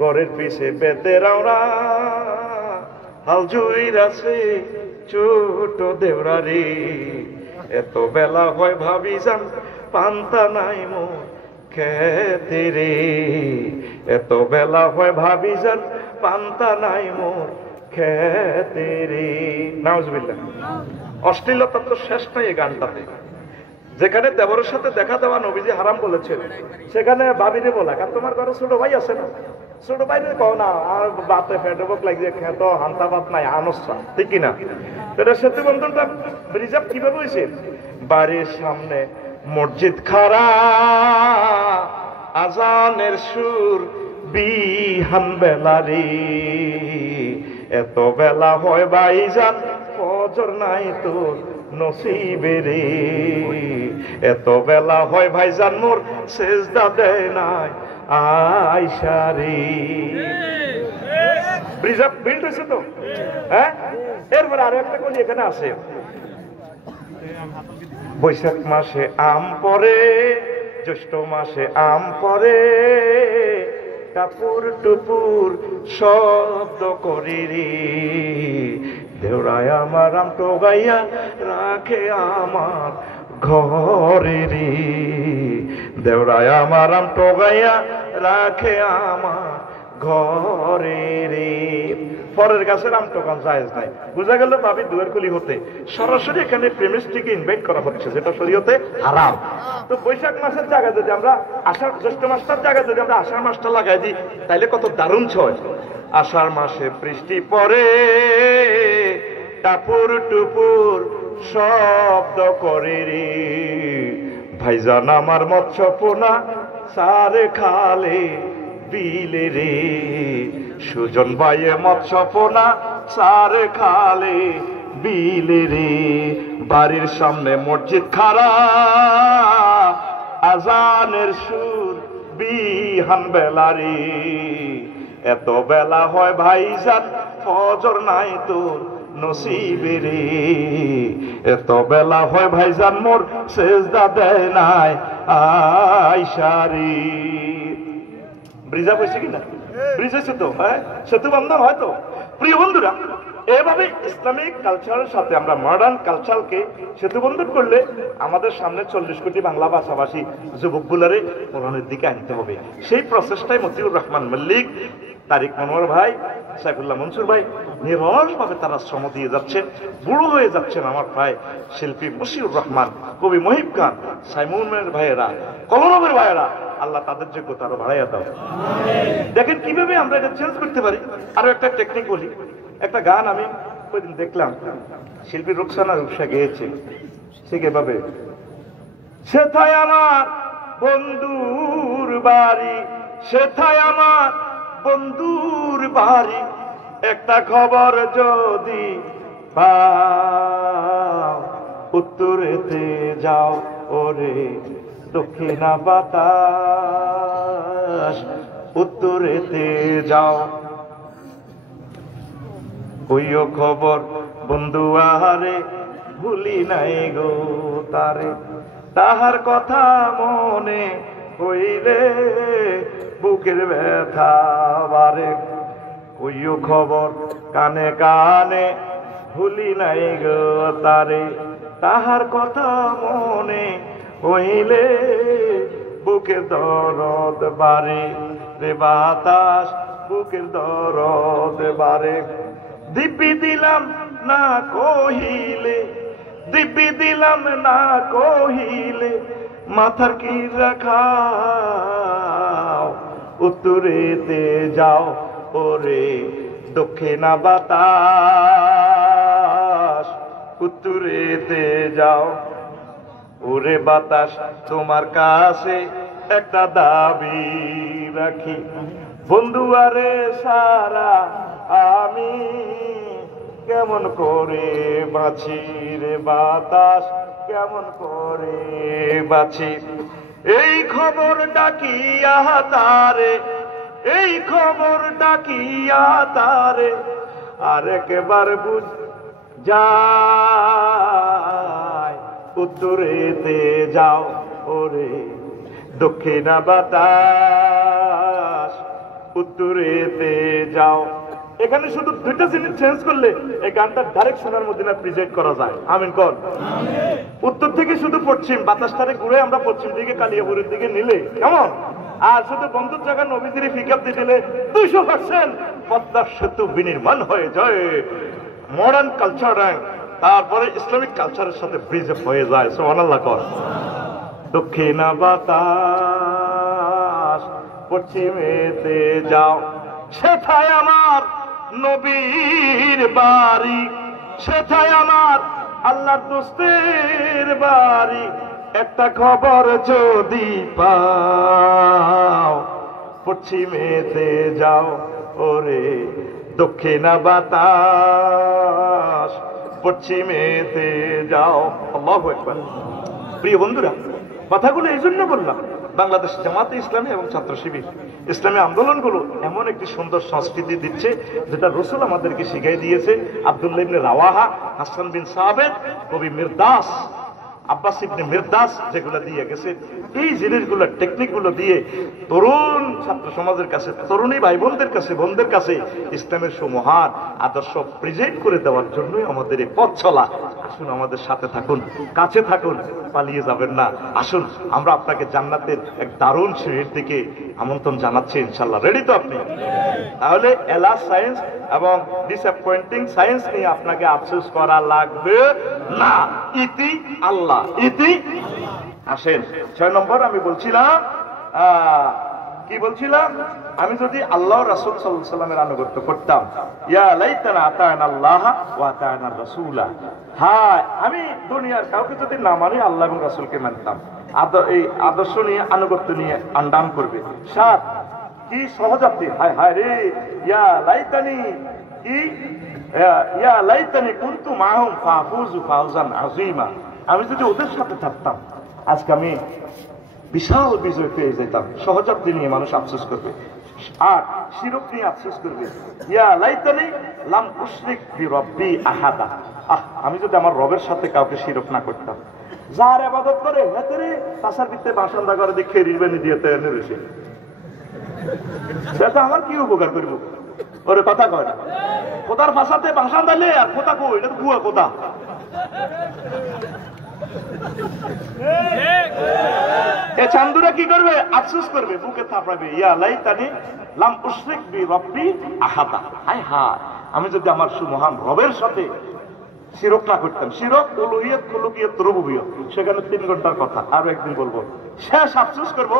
ঘরের পিছে বেতেরাওরা হাল জুইর আছে ছোট দেওরারি, এত বেলা হয় ভাবি যান পান্তা নাই মো খেতে রে, এত বেলা হয় ভাবি যান পান্তা নাই মোর খেতে রে। নাউজুবিল্লাহ। অশ্লীলতা তো শেষ নাই এই গানটাতে। যেখানে দেবরের সাথে দেখা দেওয়া নবীজি হারাম বলেছেন, সেখানে ভাবিরে বলা কারণ তোমার ঘরে ছোট ভাই আছে না, ছোট ভাই কও না আর বাতে ফেটবক লাগিয়ে খেত হান্তা বাত নাই আনসা, ঠিক কিনা? এটা সেতু বন্ধনটা রিজার্ভ কিভাবে হয়েছে? বাড়ির সামনে মসজিদ খাড়া, আজানের সুর বিহান বেলারি, এত বেলা হয় ভাইজান ফজর নাই তোর নসিবে রে, এত বেলা হয় ভাইজান মোর সেজদা দেয় নাই আয়সা রে। রিজার্ভ বিল্ড হয়েছে তো, হ্যাঁ। এরপরে আরো একটা কলি এখানে আছে, বৈশাখ মাসে আম পরে, জ্যৈষ্ঠ মাসে আম পরে, টাপুর টুপুর শব্দ করি রে, দেওরায় আমার আম টোগাইয়া রাখে আমার ঘরে রে, দেওরায় আমার আম টোগাইয়া রাখে আমার ঘরে রে। পরের গাছের আম টোকান জায়েজ নাই, বুঝা গেল ভাবি দুয়ের কলি হতে সরাসরি এখানে প্রেমিস্ট্রিকে ইনভাইট করা হচ্ছে, যেটা শরীয়তে হারাম। তো বৈশাখ মাসের জায়গায় যদি আমরা আষাঢ় জ্যৈষ্ঠ মাসটার জায়গায় যদি আমরা আষাঢ় মাসটা লাগাই দিই তাইলে কত দারুণ ছয়। আষাঢ় মাসে বৃষ্টি পড়ে, টাপুর টুপুর শব্দ করে রে, ভাইজান আমার মৎস্য পোনা সারে খালে বিলে রে, সুজন ভাইয়ে মৎস্য পোনা সারে খালে বিলে রে, বাড়ির সামনে মসজিদ খাড়া, আজানের সুর বিহান বেলারি, এত বেলা হয় ভাইজান ফজর নাই তোর নসিবে রে, এত বেলা হয় ভাইজান মোর সেজদা দেয় নাই আয়সা রে। ব্রিজা হয়েছে কিনা? ব্রিজ হয়েছে তো, হ্যাঁ, সেতু বন্ধন হয়তো। প্রিয় বন্ধুরা, এভাবে ইসলামিক কালচারের সাথে আমরা মডার্ন কালচারকে সেতু বন্ধন করলে আমাদের সামনে 40 কোটি বাংলা ভাষাভাষী যুবকগুলারে কোরআনের দিকে আনতে হবে। সেই প্রসেসটাই মতিউর রহমান মল্লিক, তারিক মনোয়ার ভাই, সাইফুল্লাহ মনসুর ভাই নিরলস ভাবে তারা শ্রম দিয়ে যাচ্ছেন, বুড়ো হয়ে যাচ্ছেন আমার প্রায় শিল্পী মশিউর রহমান, কবি মহিব খান, সাইমুনের ভাইয়েরা, কলরবের ভাইয়েরা, আল্লাহ তাদের যোগ্যতা আরো বাড়াইয়া দাও। দেখেন কিভাবে আমরা এটা চেঞ্জ করতে পারি। আরো একটা টেকনিক বলি, একটা গান আমি ওই দিন দেখলাম শিল্পী রুকসানা রূপসা গেয়েছে, ঠিক এভাবে, সেথায় আমার বন্ধুর বাড়ি, সেথায় আমার বন্ধুর বাড়ি, একটা খবর যদি পাও, উত্তরেতে যাও ওরে দক্ষিণা বাতাস, উত্তরেতে যাও। কইও খবর বন্ধু আহারে, ভুলি নাই গো তারে, তাহার কথা মনে হইলে বুকের ব্যথা বাড়ে। কইও খবর কানে কানে, ভুলি নাই গো তারে, তাহার কথা মনে হইলে বুকের দরদ বাড়ে। রে বাতাস বুকের দরদ বাড়ে। দিব্যি দিলাম না কহিলে, দিব্যি দিলাম না কহিলে, মাথার কি রাখাও, উত্তরেতে যাও ওরে দক্ষিণা বাতাস, উত্তরেতে যাও। ওরে বাতাস তোমার কাছে একটা দাবি রাখি, বন্ধু আরে সারা আমি কেমন করে বাঁচি, রে বাতাস কেমন করে বাঁচি। এই খবর ডাকিয়া তারে, এই খবর ডাকিয়া তারে, আর একবার বুঝ যায়, উত্তরেতে যাও ওরে দক্ষিণা বাতাস, উত্তরেতে যাও। এখানে শুধু দুইটা জিনিস চেঞ্জ করলে এই গানটা ডাইরেক্ট শোনার মধ্যে না প্রেজেন্ট করা যায়। আমিন কর। উত্তর থেকে শুধু পশ্চিম বাতাসটারে ঘুরে আমরা পশ্চিম দিকে কালিয়াপুরের দিকে নিলে কেমন, আর শুধু বন্ধুর জায়গা নবীজির পিকআপ দিয়ে দিলে 200% পদ্মার সেতু বিনির্মাণ হয়ে যায়, মডার্ন কালচার তারপরে ইসলামিক কালচারের সাথে ব্রিজ হয়ে যায়। সুবহানাল্লাহ কর। দক্ষিণা বাতাস পশ্চিমেতে যাও, সেথায় আমার নবীর বাড়ি, সেথায় আমার আল্লাহর দোস্তের বাড়ি, একটা খবর যদি পাও, পশ্চিমেতে যাও ওরে দক্ষিণা বাতাস, পশ্চিমেতে যাও। আল্লাহু আকবার। প্রিয় বন্ধুরা, কথাগুলো এই জন্য বললাম, বাংলাদেশ জামাতে ইসলামী এবং ছাত্র শিবির ইসলামী আন্দোলনগুলো এমন একটি সুন্দর সংস্কৃতি দিচ্ছে যেটা রসুল আমাদেরকে শিখাই দিয়েছে। আব্দুল্লাহ ইবনে রাওয়াহা, হাসান বিন সাবিত, কবি মিরদাস, আব্বাস ইবনে মিরদাস যেগুলো দিয়ে গেছে, এই জিনিসগুলো টেকনিকগুলো দিয়ে তরুণ ছাত্র সমাজের কাছে, তরুণী ভাই বোনদের কাছে, বোনদের কাছে ইসলামের সুমহান আদর্শ প্রেজেন্ট করে দেওয়ার জন্যই আমাদের এই পথ চলা। আসুন আমাদের সাথে থাকুন, কাছে থাকুন, পালিয়ে যাবেন না। আসুন আমরা আপনাকে জান্নাতের এক দারুণ সিঁড়ির দিকে আমন্ত্রণ জানাচ্ছি ইনশাল্লাহ। রেডি তো আপনি? তাহলে এলা সায়েন্স এবং ডিসঅ্যাপয়েন্টিং সায়েন্স নিয়ে আপনাকে আফসোস করা লাগবে না। ইতি আল্লাহ, ইতি। আসেন 6 নম্বর আমি বলছিলাম, কি বলছিলাম, আমি যদি আল্লাহ রাসূল সাল্লাল্লাহু আলাইহি সাল্লামের আনুগত্য করতাম, ইয়া লাইতানা আতানা আল্লাহ ওয়া আতানা রাসূলা, হায় আমি দুনিয়ার কাউকে যদি না মানি আল্লাহ এবং রাসূলকে মানতাম। এই আদর্শ নিয়ে আনুগত্য নিয়ে আন্দাম করবে। 7 কি সহজাতি, হায় হায় রে, ইয়া লাইতানি, কি ইয়া লাইতানি কুনতু মাহুম ফাফুজু ফাওজান আযীমা, আমি যদি ওদের সাথে থাকতাম আজকে আমি বিশাল বিজয় পেয়ে যেতাম। সহজাতি নিয়ে মানুষ আফসোস করবে। আর শিরক নিয়ে আফসোস করবে, ইয়া লাইতানি লাম উশরিক বিরব্বি আহাদা, আমি যদি আমার রবের সাথে কাউকে শিরক না করতাম। যার ইবাদত করে হেতেরে তাসার ভিতরে বাসন্দা করে দেখে রিবেনি দিয়ে তেনে রয়েছে, সেটা আমার কি উপকার করব? ওরে কথা কয় না, খোদার ভাষাতে ভাষা দিলে আর খোদা কই, এটা তো ভুয়া খোদা। এ চান্দুরা কি করবে? আফসোস করবে, বুকে থাপড়াবে, ইয়া লাইতানি লাম উশরিক বি রব্বি আহাদা। হায় হায়, আমি যদি আমার সুমহান রবের সাথে শিরক না করতাম। শিরক উলুহিয়ত, কুলুকিয়ত, রুবুবিয়ত, সেখানে 3 ঘন্টার কথা, আরো একদিন বলবো। শেষ আফসোস করবো,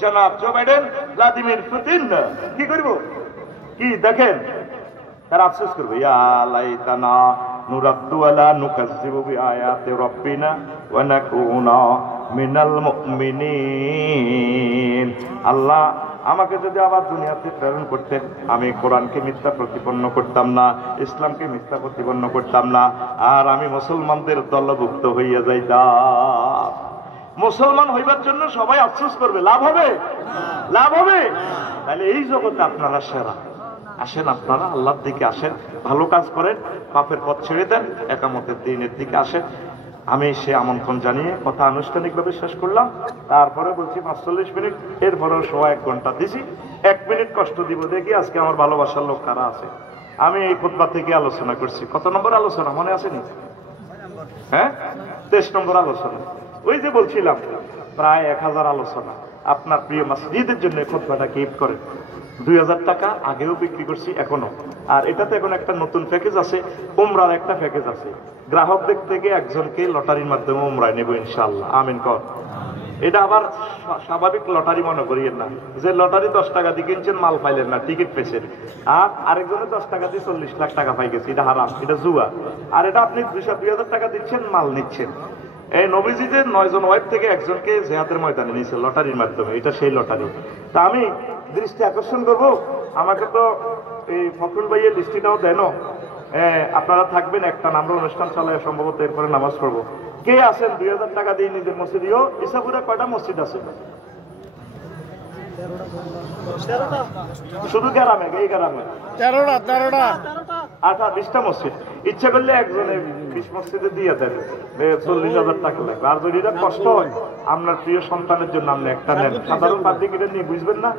জনাব জো বাইডেন, ভ্লাদিমির পুতিন কি করবো, কি দেখেন তারা আফসোস করবে, ইয়া লাইতানা নুরাদ্দু আলা নুকাজ্জিবু বিআয়াতি রাব্বিনা ওয়া নাকুনা মিনাল মুমিনিন। আল্লাহ আমাকে যদি আবার দুনিয়াতে প্রেরণ করতেন, আমি কোরআনকে মিথ্যা প্রতিপন্ন করতাম না, ইসলামকে মিথ্যা প্রতিপন্ন করতাম না, আর আমি মুসলমানদের দলভুক্ত হইয়া যাইতাম। মুসলমান হইবার জন্য সবাই আফসোস করবে, লাভ হবে? লাভ হবে? তাহলে এই জগতে আপনারা সেরা। আসেন, আপনারা আল্লাহর দিকে আসেন, ভালো কাজ করেন, পাপের পথ ছেড়ে দেন, একামতের দিনের দিকে আসেন। আমি সে আমন্ত্রণ জানিয়ে কথা আনুষ্ঠানিকভাবে শেষ করলাম। তারপরে বলছি 45 মিনিট, এরপরেও 1 ঘন্টা দিছি। 1 মিনিট কষ্ট দিব, দেখি আজকে আমার ভালোবাসার লোক কারা আছে। আমি এই খুতবা থেকে আলোচনা করছি, কত নম্বর আলোচনা মনে আসেনি? হ্যাঁ, 23 নম্বর আলোচনা। ওই যে বলছিলাম প্রায় 1000 আলোচনা। আপনার প্রিয় মসজিদের জন্য খুতবাটা কিপ করেন। 2000 টাকা আগেও বিক্রি করছি, এখনো। আর এটাতে এখন একটা নতুন প্যাকেজ আছে, উমরার একটা প্যাকেজ আছে। গ্রাহকদের থেকে একজনকে লটারির মাধ্যমে উমরায় নেব ইনশাআল্লাহ। আমিন কর। এটা আবার স্বাভাবিক লটারি মনে করিয়েন না, যে লটারি 10 টাকা দিয়ে কিনছেন, মাল পাইলেন না, টিকিট পেয়েছেন। আর আরেকজনে 10 টাকা দিয়ে 40 লাখ টাকা পাই গেছে, এটা হারাম, এটা জুয়া। আর এটা আপনি 2000 টাকা দিচ্ছেন, মাল নিচ্ছেন। এই নবীজিদের 9 জন ওয়াইফ থেকে একজনকে জিহাদের ময়দানে নিয়েছে লটারির মাধ্যমে, এটা সেই লটারি। তা আমি দৃষ্টি আকর্ষণ করবো, আমাকে তো এই ফখরুল ভাইয়ের দৃষ্টিটাও দেন। আপনারা থাকবেন, একটা আমরা অনুষ্ঠান চালায় সম্ভবত, এরপরে নামাজ পড়বো। কে আছেন 2000 টাকা দিয়ে নিজের মসজিদেও? ইসাপুরে কয়টা মসজিদ আছে? শুধু গ্রামে, এই গ্রামে 13টা 20টা মসজিদ। ইচ্ছা করলে একজনে 20 মসজিদে দিয়ে দেন, 40,000 টাকা লাগবে। আর যদি এটা কষ্ট হয়, আপনার প্রিয় সন্তানের জন্য আপনি একটা নেন। সাধারণ পাবলিক এটা নিয়ে বুঝবেন না,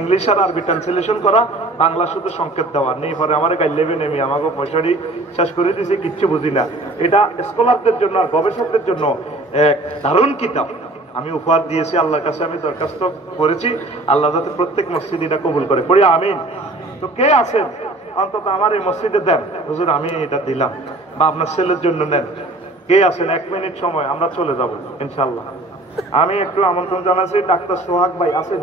ইংলিশ আর আরবি ট্রান্সলেশন করা, বাংলা শুধু সংকেত দেওয়া নেই। পরে আমার গাইলেবেন, আমি আমাকে পয়সাটি শেষ করে দিয়েছি, কিচ্ছু বুঝি না। এটা স্কলারদের জন্য আর গবেষকদের জন্য এক দারুণ কিতাব আমি উপহার দিয়েছি। আল্লাহর কাছে আমি দরখাস্ত করেছি, আল্লাহ যাতে প্রত্যেক মসজিদ এটা কবুল করে। পড়ি আমিন। তো কে আছেন অন্তত আমার এই মসজিদে দেন, হুজুর আমি এটা দিলাম, বা আপনার ছেলের জন্য নেন। কে আছেন? 1 মিনিট সময়, আমরা চলে যাব ইনশাল্লাহ। আমি একটু আমন্ত্রণ জানাচ্ছি, ডাক্তার সোহাগ ভাই আছেন?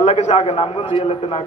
আল্লাহ কাছে আগে নামগুন দিয়ে লেতে না